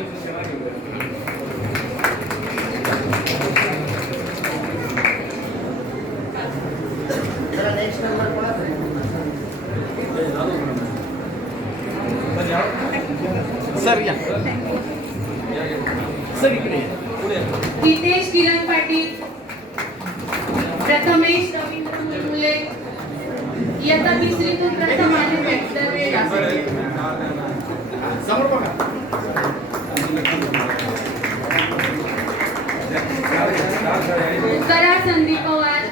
सर या. सर इकडे या. हितेश किरण पाटील. प्रथमेश रवींद्र मुलमुले. इयत्ता तिसरीतून प्रथम आले विद्यार्थी. समोर बघा. करा संदीप पवार.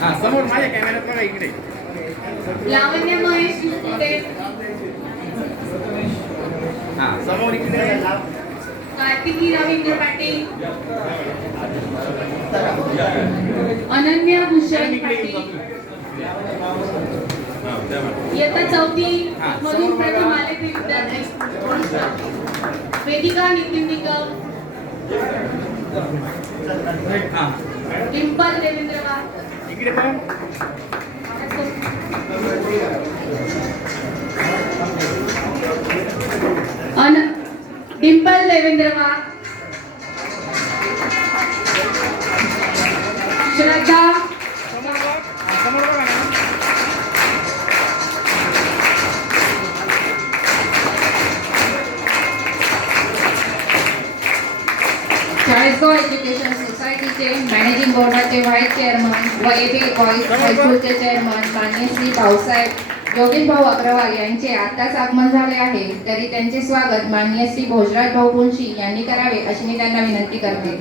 हा समोर माझ्या कॅमेऱ्यात बघा इकडे. लावण्य महेश मुकुटे. हा समोर इकडे. कार्तिकी रवींद्र पाटील. अनन्या भूषण पाटील. इयत्ता चौथी मधून प्रथम आले ते विद्यार्थी. वेदिका नितीन निकम. हा डिंपल देवेंद्र वाघ. इकडे बघ. डिंपल देवेंद्र वाघ. श्रद्धा समोर बघ. हा, समोर बघा ना. चाळीसगाव एज्युकेशन सोसायटीचे मॅनेजिंग बोर्डाचे व्हाईस चेअरमन व येथे बॉईज हायस्कूलचे चेअरमन माननीय श्री भाऊसाहेब योगेश भाऊ अग्रवाल यांचे आत्ताच आगमन झाले आहे, तरी त्यांचे स्वागत माननीय श्री भोजराज भाऊ मुंशी यांनी करावे अशी मी त्यांना विनंती करते.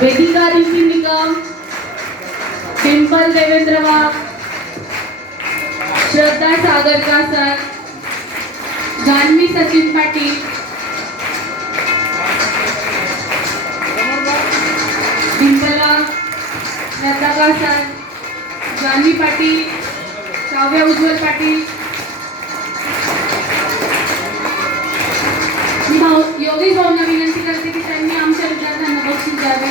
वेदिका नितीन निकम. डिंपल देवेंद्र वाघ. श्रद्धा सागर कासर. जान्हवी सचिन पाटील. डिंपल वाघ. श्रद्धा कासर. जान्हवी पाटील. काव्या उज्ज्वल पाटील. भाऊ योगेश भाऊंना विनंती करते की त्यांनी आमच्या विद्यार्थ्यांना बक्षीस द्यावे.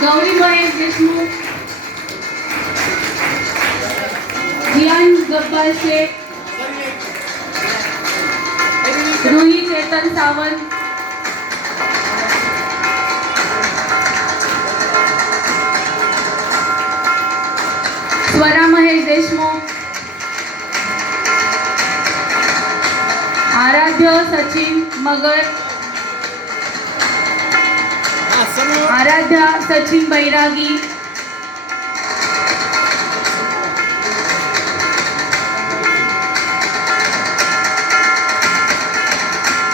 गौरी महेश देशमुख, जियान गब्बार शेख, रुही चेतन सावंत, स्वरा महेश देशमुख, आराध्य सचिन मगर, आराध्या सचिन बैरागी,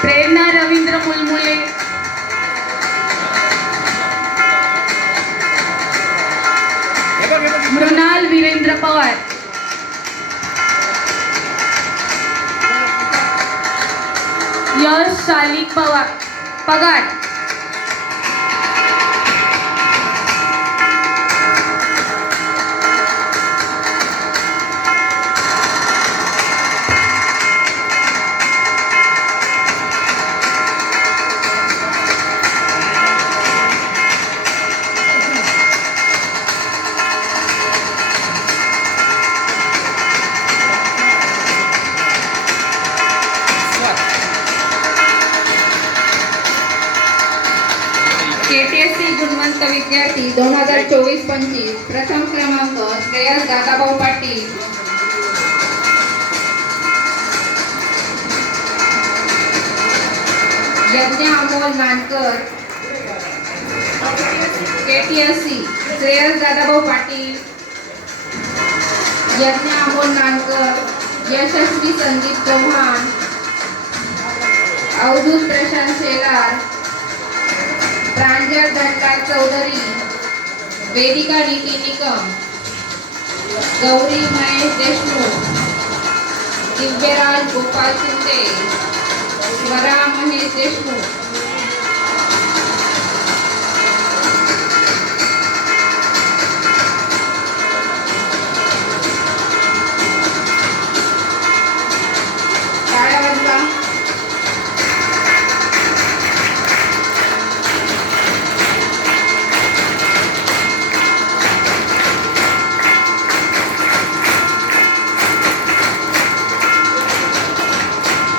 प्रेरणा रवींद्र मुलमुले, मृणाल वीरेंद्र पवार, यश शालिक पगार, KTSC गुणवंत विद्यार्थी 2024-25 प्रथम क्रमांक श्रेयस दादाभाऊ पाटील, यज्ञ अमोल नानकर. KTSC श्रेयस दादाभाऊ पाटील, यज्ञ अमोल नानकर, यशस्वी संदीप चौहान, अवधूत प्रशांत शेलार, प्रांजल धनराज चौधरी, वेदिका नीती निकम, गौरी महेश देशमुख, दिव्यराज गोपाल शिंदे, स्वरा महेश देशमुख. टाळ्या वाजवा.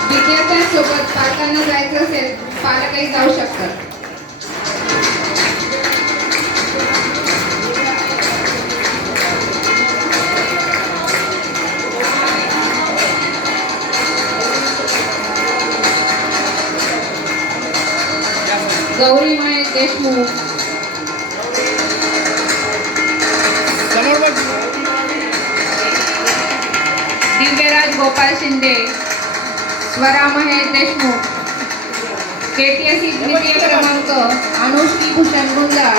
विद्यार्थ्यांसोबत पालकांना जायचं असेल, पालकही जाऊ शकतात. गौरी महेश देशमुख, समोर बघ. दिव्यराज गोपाल शिंदे, स्वरा महेश देशमुख. KTSC द्वितीय क्रमांक अनुश्री भूषण गुंजाळ,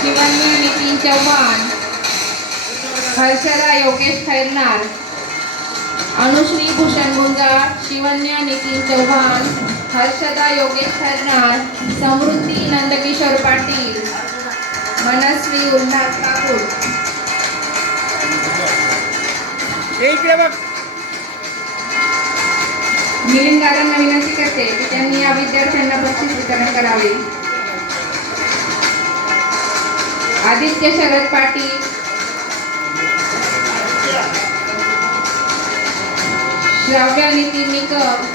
शिवन्या नितीन चव्हाण, हर्षदा योगेश खैरनार. अनुश्री भूषण गुंजाळ, शिवन्या नितीन चव्हाण, हर्षदा योगेश खैरनार, समृद्धी नंदकिशोर पाटील, मनस्वी उल्हास ठाकूर. इकडे बघ. मिलिंदारांना विनंती करते की त्यांनी या विद्यार्थ्यांना बक्षीस वितरण करावे. आदित्य शरद पाटील, श्राव्या नितीन निकम,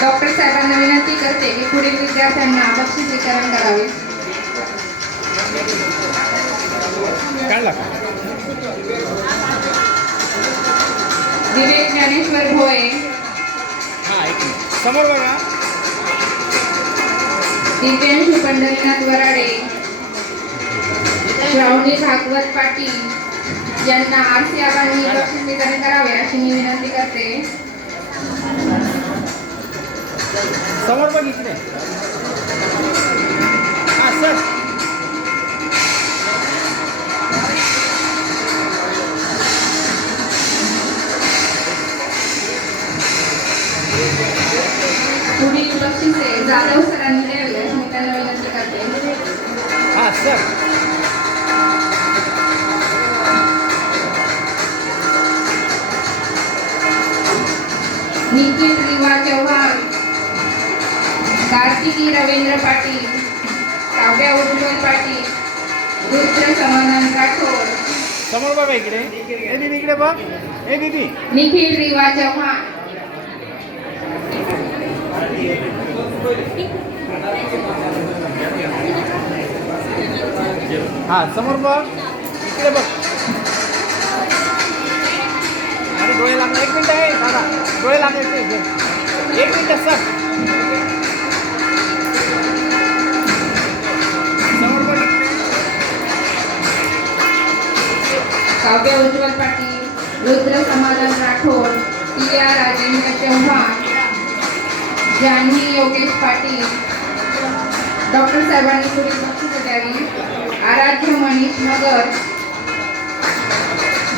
डॉक्टर साहेबांना विनंती करते की पुढील विद्यार्थ्यांना बक्षीस वितरण करावे. काढला. विवेक ज्ञानेश्वर भोये, हा एक मिनिट. समोर बघा. दिव्यांशू पंढरीनाथ वराडे, श्रावणी भागवत पाटील यांना RC आबांनी बक्षीस वितरण करावे अशी मी विनंती करते. समोर बघ इकडे. हा सर. जाधव सरांनी द्यावे मी त्यांना विनंती करते. हां सर. निखिल रिवा चव्हाण, कार्तिकी रवींद्र पाटील, काव्या उज्ज्वल पाटील, रुद्र समानंद राठोड. समोर बघा इकडे. ए दीदी इकडे बघ. ए दीदी. निखिल रिवा चव्हाण, हां समोर बघ. इकडे बघ. अरे डोळे लागले. 1 मिनिट आहे दादा. डोळे लागायचे. 1 मिनिट सर. समोर बघ इकडे. काव्य उज्ज्वल Patil, Rudra Samadhan Rathod, T R Rajendra Chavan, Janhavi Yogesh Patil. Doctor साहेबांनी पुढील बक्षीस द्यावी. आराध्य मनीष मगर,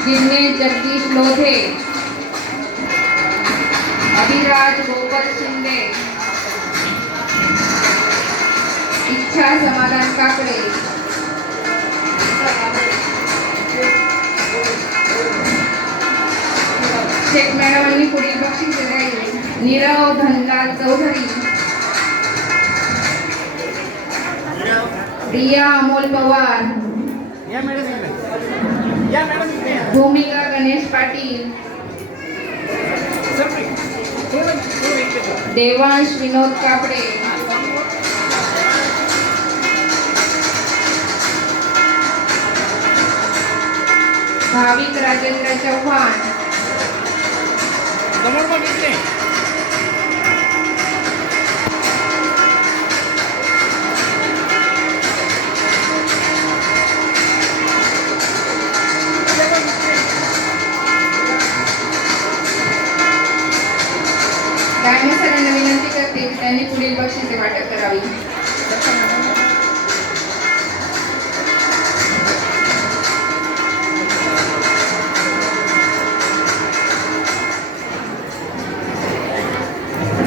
जिग्नेश जगदीश लोधे, अभिराज गोपाल शिंदे, इच्छा समाधान काकडे. शेख मॅडमांनी पुढील बक्षीस द्यावी. नीरव धनलाल चौधरी, रिया अमोल पवार, या मॅडम इकडे. या मॅडम इकडे या. भूमिका गणेश पाटील, सर थोडं इकडे बघ. देवांश विनोद कापडे, भाविक राजेंद्र चव्हाण, समोर बघ इकडे. गायने सरांना विनंती करते की त्यांनी पुढील बक्षिसे वाटप करावी.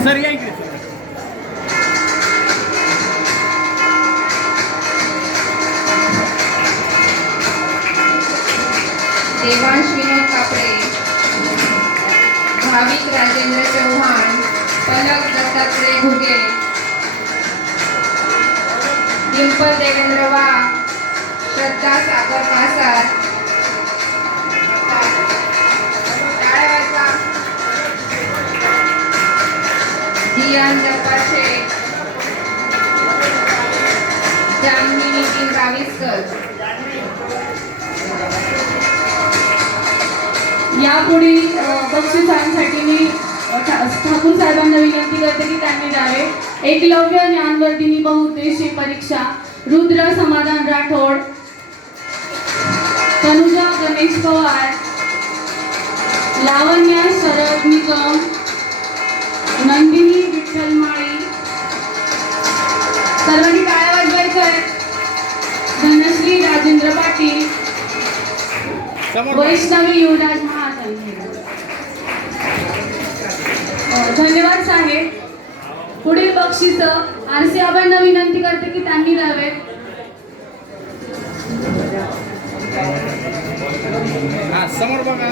सर या इकडे. देवांश विनोद कापडे, भाविक राजेंद्र चव्हाण, पलक दत्तात्रय घुगे, डिंपल देवेंद्र वाघ, श्रद्धा सागर कासार. टाळ्या वाजवा. जियान जब्बार शेख, जानवी नितीन राविस्कर. यापुढील बक्षिसांसाठी मी ठाकूर साहेबांना विनंती करते की त्यांनी द्यावे. एकलव्य ज्ञानवर्धिनी बहुउद्देशीय परीक्षा रुद्र समाधान राठोड, तनुजा गणेश पवार, लावण्या शरद निकम, नंदिनी विठ्ठल माळी. सर्वांनी टाळ्या वाजवायच्या आहेत. धनश्री राजेंद्र पाटील, समोर बघ. वैष्णवी युवराज महाजन. धन्यवाद साहेब. पुढील बक्षीस आरसी आबांना विनंती करते की त्यांनी द्यावे. हां समोर बघा.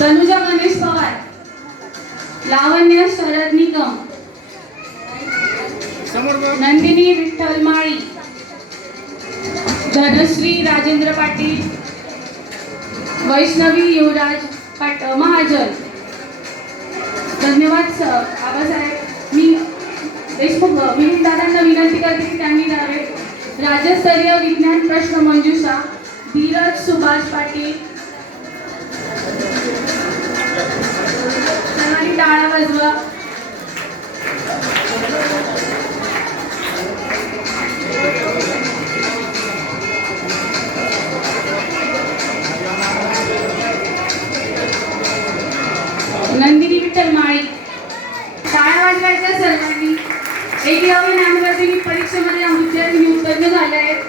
तनुजा गणेश पवार, लावण्य शरद निकम, समोर बघ. नंदिनी विठ्ठल माळी, धनश्री राजेंद्र पाटील, वैष्णवी युवराज महाजन. धन्यवाद आबासाहेब. मी देशमुख दादांना विनंती करते की त्यांनी द्यावे. राज्यस्तरीय विज्ञान प्रश्न मंजुषा धीरज सुभाष पाटील. सर्वांनी टाळ्या वाजवा. नंदिनी विठ्ठल माळी. टाळ्या वाजवायच्या सर्वांनी. एकलव्य ज्ञानवर्धिनी परीक्षेमध्ये या विद्यार्थ्यांनी उत्तीर्ण झाले आहेत.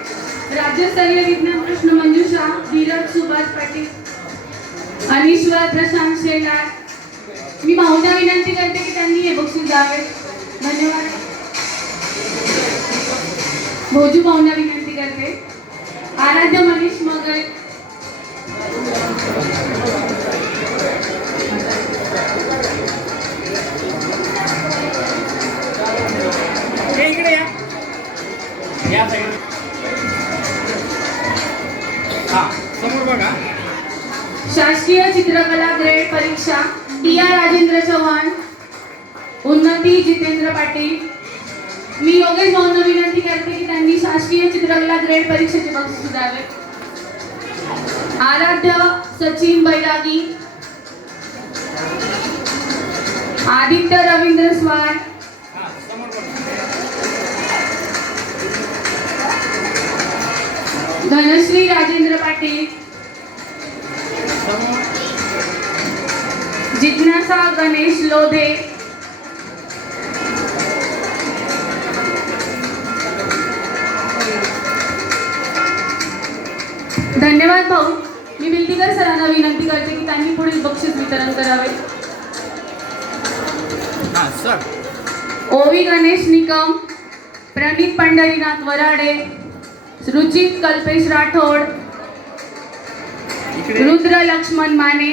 राज्यस्तरीय विज्ञान प्रश्न मंजुषा धीरज सुभाष पाटील, अनिश्वर प्रशांत शेलार, मी भाऊंना विनंती करते की त्यांनी हे बक्षीस द्यावे. धन्यवाद. भोजू भाऊंना विनंती करते. आराध्य मनीष मगर. हे इकडे या साईड. हा समोर बघा. शासकीय चित्रकला ग्रेड परीक्षा टी आर राजेंद्र चव्हाण, उन्नती जितेंद्र पाटील. मी योगेश भाऊंना विनंती करते की त्यांनी शासकीय चित्रकला ग्रेड परीक्षेचे बक्षीस द्यावे. आराध्य सचिन बैरागी, आदित्य रवींद्र स्वार, हा समोर बघा. धनश्री राजेंद्र पाटील, समोर. जिज्ञासा गणेश लोधे, धन्यवाद भाऊ. मी बिल्डीकर सरांना विनंती करते की त्यांनी पुढील बक्षीस वितरण करावे. हा सर. ओवी गणेश निकम, प्रणित पंढरीनाथ वराडे, रुचित कल्पेश राठोड, इकडे. रुद्र लक्ष्मण माने.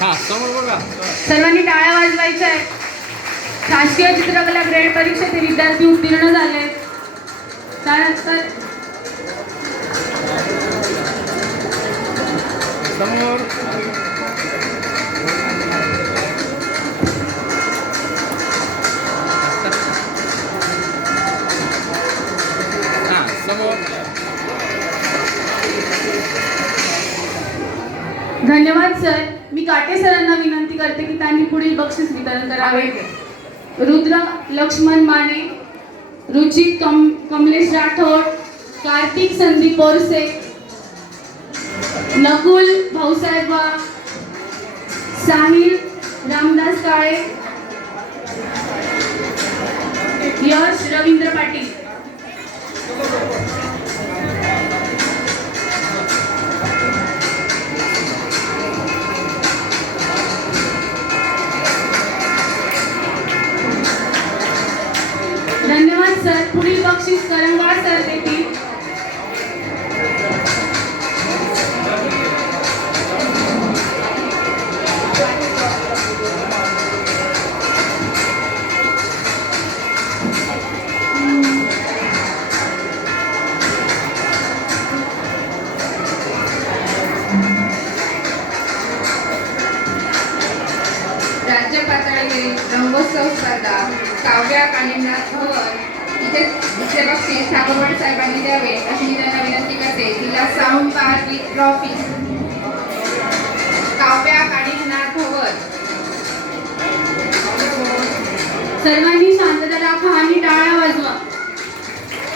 हा समोर बघा. सर्वांनी टाळ्या वाजवायच्या आहेत. शासकीय चित्रकला ग्रेड परीक्षेत हे विद्यार्थी उत्तीर्ण झाले. त्यानंतर समोर. हा समोर. धन्यवाद सर. मी काटे सरांना विनंती करते की त्यांनी पुढील बक्षीस वितरण करावे. रुद्र लक्ष्मण माने, रुचित कमलेश राठोड, कार्तिक संदीप बोरसे, नकुल भाऊसाहेब वाघ, साहिल रामदास काळे, यश रवींद्र पाटील. धन्यवाद सर. पुढील बक्षीस करंगवाड सर देतील. राज्य पातळीवरील रंगोत्सव स्पर्धा काव्या कालिंगनाथ भवन इथे बक्षीस ठाकूरवाड साहेबांनी द्यावे अशी मी त्यांना विनंती करते. तिला sound park with trophy. Kavya Kalingnath Bhavan. सर्वांनी शांतता राखा आणि टाळ्या वाजवा.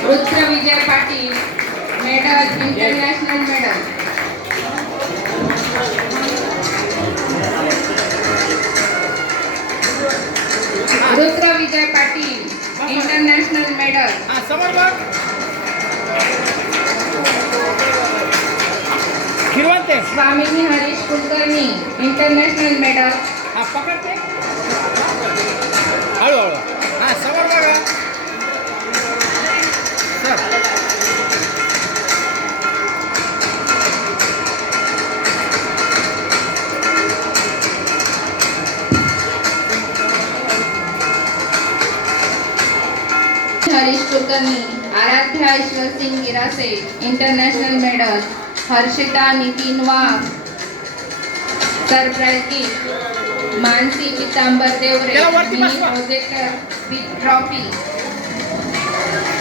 Rudra Vijay Patil, medal international medal. Rudra Vijay Patil, international medal. हा समोर बघ. खिरवंते. Swamini Harish Kulkarni, international medal. हा पकडते. हळूहळू. हा समोर बघा. Sir. Harish Kulkarni, Aaradhya Ishwar Singh Girase, international medal. Harshita Nitin Wagh, surprise gift. Mansi Pitambar Deore, त्याला वरती मिनी बसवा. Projector with trophy.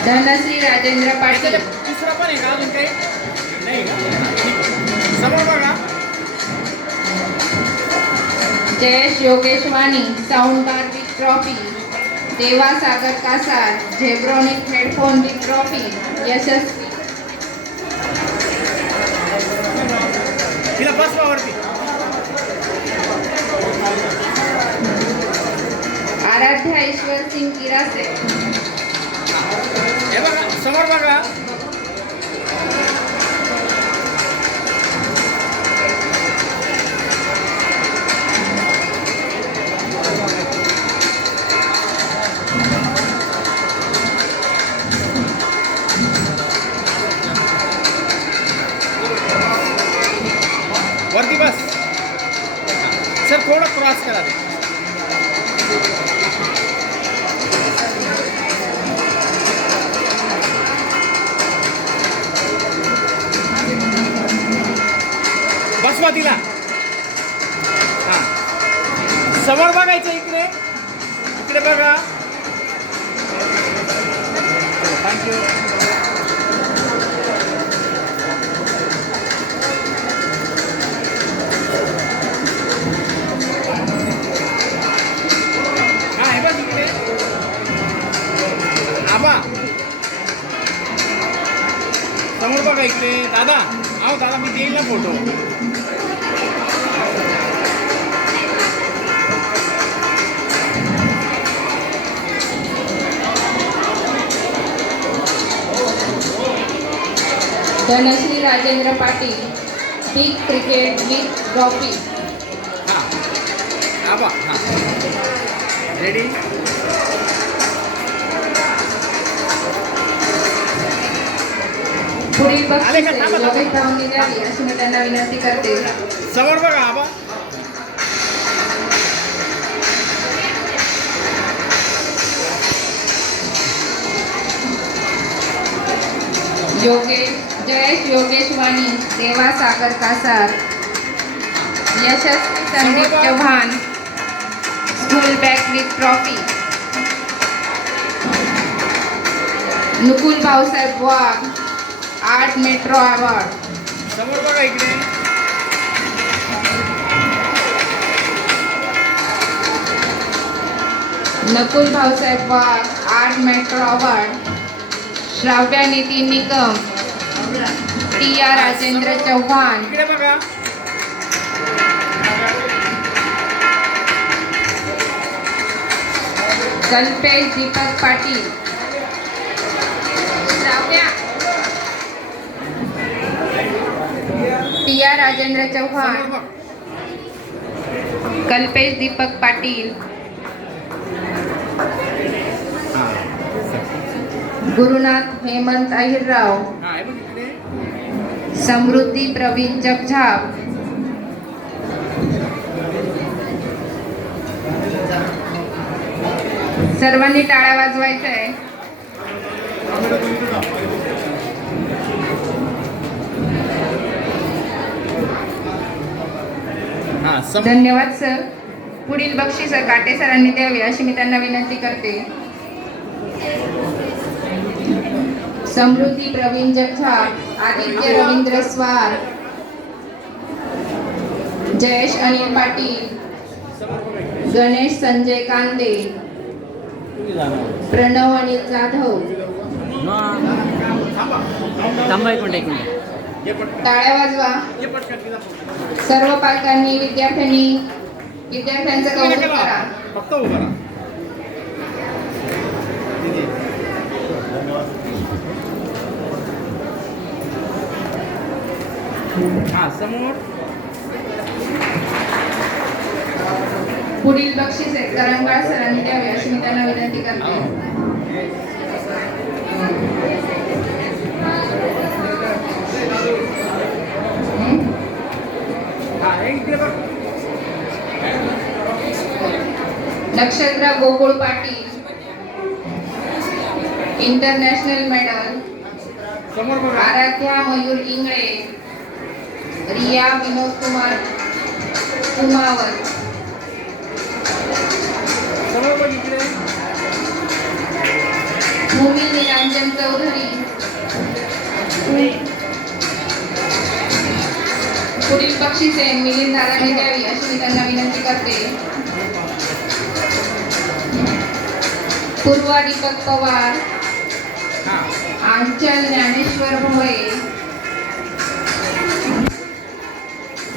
Dhanashree Rajendra Patil. दुसरं पण आहे का अजून काही? नाही का? समोर बघा. जयेश योगेश वाणी, साऊंड बार विथ ट्रॉफी. देवा Sagar Kasar, झेब्रॉनिक headphone with trophy. यशस्वी तिला बसवा वरती. आराध्या ईश्वर सिंग गिरासे. हे बघा समोर बघा. पास करा ते. बसवा तिला. हां समोर बघायचं इकडे. इकडे बघा. थँक्यू. हा हे बघ इकडे. आबा समोर बघा इकडे. दादा आहो दादा मी देईल ना photo. Dhanashree Rajendra Patil, big cricket with trophy. हां आबा हां रेडी. पुढील आले का? बक्षीस थांबा, थांबा. योगेश धावून द्यावी अशी मी त्यांना विनंती करते. समोर बघा आबा. Jayesh Yogesh Wani, Deva Sagar Kasar, Yashasvi Sandeep Chavan, school bag with trophy. Nakul Bhausaheb Wagh, art metro award. समोर बघा इकडे. Nakul Bhausaheb Wagh, art metro award. Shravya Nitin Nikam, Tiya Rajendra Chavan, इकडे बघा. कल्पेश दीपक पाटील. श्राव्या. टिया राजेंद्र समोर चव्हाण, बघ. कल्पेश दीपक पाटील, हां गुरुनाथ हेमंत अहिरराव, हां हे बघ इकडे. समृद्धी प्रवीण जगझाप, सर्वांनी टाळ्या वाजवायच्या आहे. हां समोर. धन्यवाद सर. पुढील बक्षीस काटे सरांनी द्यावे अशी मी त्यांना विनंती करते. समृद्धी प्रवीण जगझाप, आदित्य रवींद्र स्वार, जयेश अनिल पाटील, गणेश संजय कांदे, प्रणव अनिल जाधव. थांबा एक मिनिट. ये पटकन. टाळ्या वाजवा. ये पटकन तिला फोटो. सर्व पालकांनी विद्यार्थ्यांचं कौतुक करा. फक्त उभा राहा. दीदी. हां समोर. पुढील बक्षीस करंगाळ सरांनी द्यावे अशी मी त्यांना विनंती करते. हां हे इकडे बघ. नक्षत्र गोकुळ पाटील, इंटरनॅशनल मेडल. समोर बघा. आराध्या मयूर इंगळे, रिया विनोद कुमार कुमावत, समोर बघ इकडे. भूमी निरंजन चौधरी. पुढील बक्षिसे मिलिंद दादांनी द्यावी अशी मी त्यांना विनंती करते. पूर्वा दीपक पवार, हां आंचल ज्ञानेश्वर भोळे,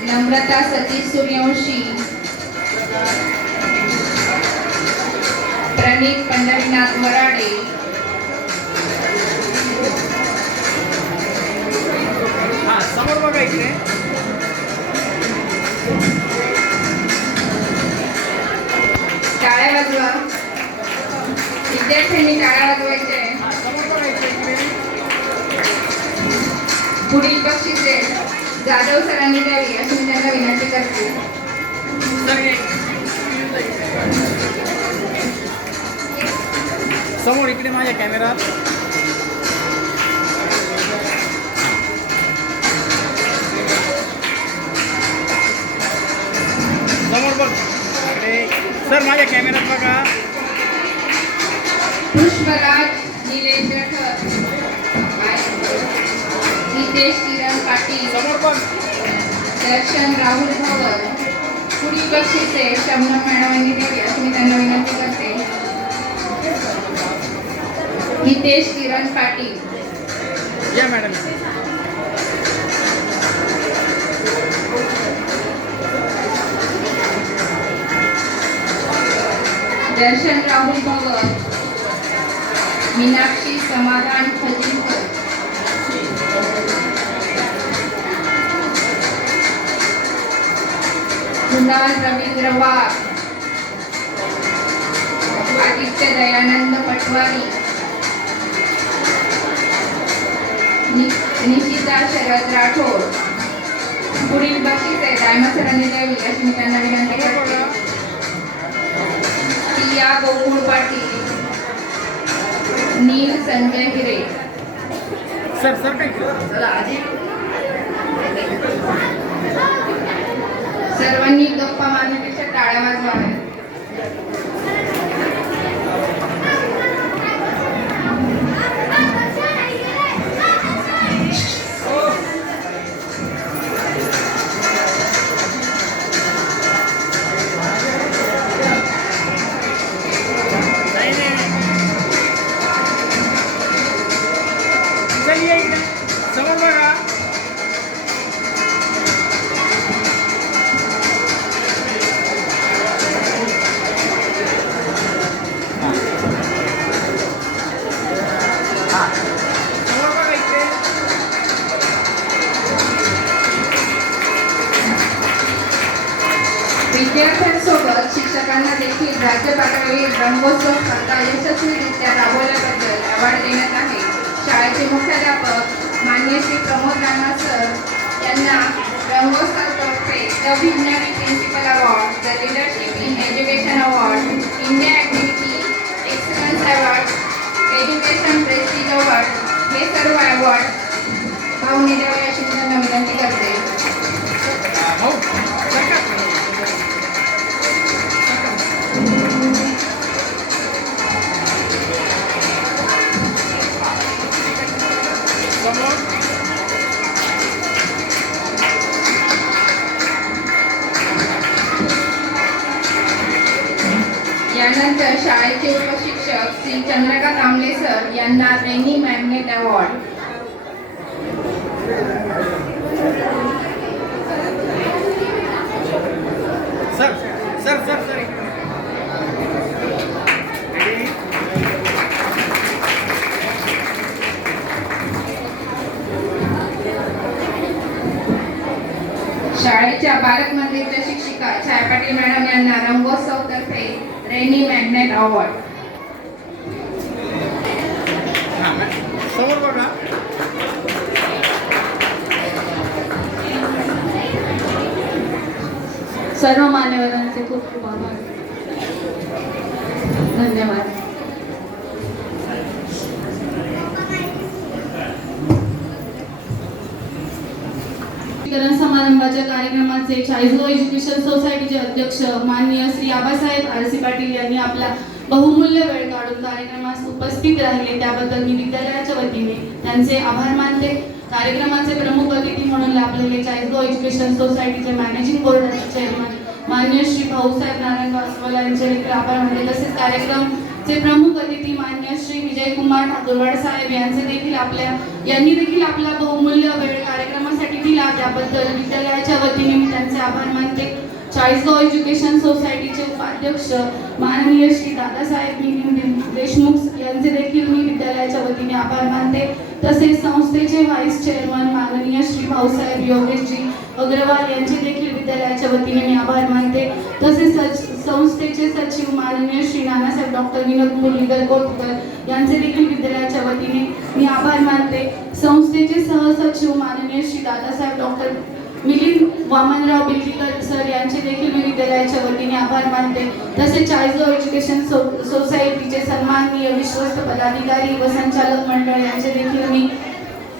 नम्रता सतीश सूर्यवंशी, प्रणीत पंढरीनाथ वराडे, हां समोर बघा इकडे. टाळ्या वाजवा. विद्यार्थ्यांनी टाळ्या वाजवायचे. हां समोर बघा इकडे. पुढील बक्षिसे जाधव सरांनी द्यावी अशी मी त्यांना विनंती करते. सर ये. इकडे माझ्या कॅमेरात. समोर बघ इकडे. सर माझ्या कॅमेरात बघा. पुष्पराज निलेश रखर, नितेश किरण पाटील, समोर बघ. दर्शन राहुल भवर. पुढील बक्षिसे शबनम मॅडमांनी द्यावी अशी मी त्यांना विनंती करते. नितेश किरण पाटील, या मॅडम. दर्शन राहुल भवर, मीनाक्षी समाधान खजिनकर, कुणाल रवींद्र वाघ, आदित्य दयानंद पटवारी, निशिता शरद राठोड. पुढील बक्षिसे दायमा सरांनी द्यावी अशी मी त्यांना विनंती करते. प्रिया गोकुळ पाटील, नील संजय हिरे. सर सर काय सर्वांनी गप्पा मारण्यापेक्षा टाळ्या वाजवाव्या. चल ये इकडे. समोर बघा. समोर बघा इकडे. विद्यार्थ्यांसोबत शिक्षकांना देखील राज्य पातळीवर रंगोत्सव स्पर्धा यशस्वीरित्या राबवल्याबद्दल अवॉर्ड देण्यात आहे. शाळेचे मुख्याध्यापक मान्य श्री प्रमोद राणा सर यांना रंगोत्सव तर्फे the Vigyani principal award, the leadership in education award, India activity excellence award, education prestige award हे सर्व अवॉर्ड भाऊनी द्यावे अशी मी त्यांना विनंती करते. भाऊ सर का? समोर. यानंतर शाळेचे उपशिक्षक श्री चंद्रकांत आमले सर यांना rainy magnet award. Sir sir sir sir इकडे. रेडी. शाळेच्या बालक मंदिरच्या शिक्षिका छाया पाटील मॅडम यांना रंगोत्सव तर्फे रेनी मॅग्नेट अवॉर्ड. समोर बघा. सर्व मान्यवरांचे खूप खूप आभार. धन्यवाद. वितरण समारंभाच्या कार्यक्रमाचे चाळीसगाव एज्युकेशन सोसायटीचे अध्यक्ष माननीय श्री आबासाहेब आरसी पाटील यांनी आपला बहुमूल्य वेळ काढून कार्यक्रमास उपस्थित राहिले त्याबद्दल मी विद्यालयाच्या वतीने त्यांचे आभार मानते. कार्यक्रमाचे प्रमुख अतिथी म्हणून लाभलेले चाळीसगाव एज्युकेशन सोसायटीचे मॅनेजिंग बोर्डाचे चेअरमन माननीय श्री भाऊसाहेब नारायण वासवाला यांचे देखील आभार मानले. तसेच कार्यक्रमचे प्रमुख अतिथी माननीय श्री विजयकुमार ठाकूरवाड साहेब यांनी देखील आपला बहुमूल्य वेळ कार्यक्रमासाठी दिला त्याबद्दल विद्यालयाच्या वतीने मी त्यांचे आभार मानते. चाळीसगाव एज्युकेशन सोसायटीचे उपाध्यक्ष माननीय श्री दादासाहेब मिलिंद देशमुख यांचे देखील मी विद्यालयाच्या वतीने आभार मानते. तसेच संस्थेचे व्हाईस चेअरमन माननीय श्री भाऊसाहेब योगेशजी अग्रवाल यांचे देखील विद्यालयाच्या वतीने मी आभार मानते. तसेच संस्थेचे सचिव माननीय श्री नानासाहेब डॉक्टर विनोद मुरलीधर कोटकर यांचे देखील विद्यालयाच्या वतीने मी आभार मानते. संस्थेचे सहसचिव माननीय श्री दादासाहेब डॉक्टर मिलिंद वामनराव बिल्लीकर सर यांचे देखील मी विद्यालयाच्या वतीने आभार मानते. तसेच चाळीसगाव एज्युकेशन सोसायटीचे सन्माननीय विश्वस्त पदाधिकारी व संचालक मंडळ यांचे देखील मी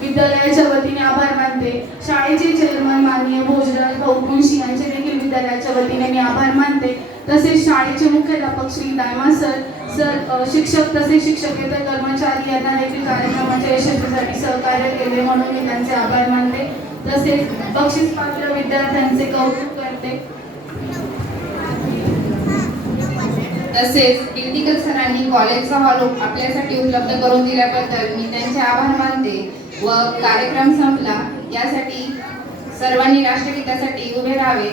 विद्यालयाच्या वतीने आभार मानते. शाळेचे चेअरमन माननीय भोजराज भाऊ मुंशी यांचे देखील विद्यालयाच्या वतीने मी आभार मानते. तसेच शाळेचे मुख्याध्यापक श्री दायमा सर शिक्षक तसेच शिक्षकेतर कर्मचारी यांना देखील कार्यक्रमाच्या यशस्वीसाठी सहकार्य केले म्हणून मी त्यांचे आभार मानते. तसेच बक्षीसपात्र विद्यार्थ्यांचे कौतुक करते. तसेच बिल्डीकर सरांनी कॉलेजचा हॉल आपल्यासाठी उपलब्ध करून दिल्याबद्दल मी त्यांचे आभार मानते. व कार्यक्रम संपला यासाठी सर्वांनी राष्ट्रगीतासाठी उभे राहावे.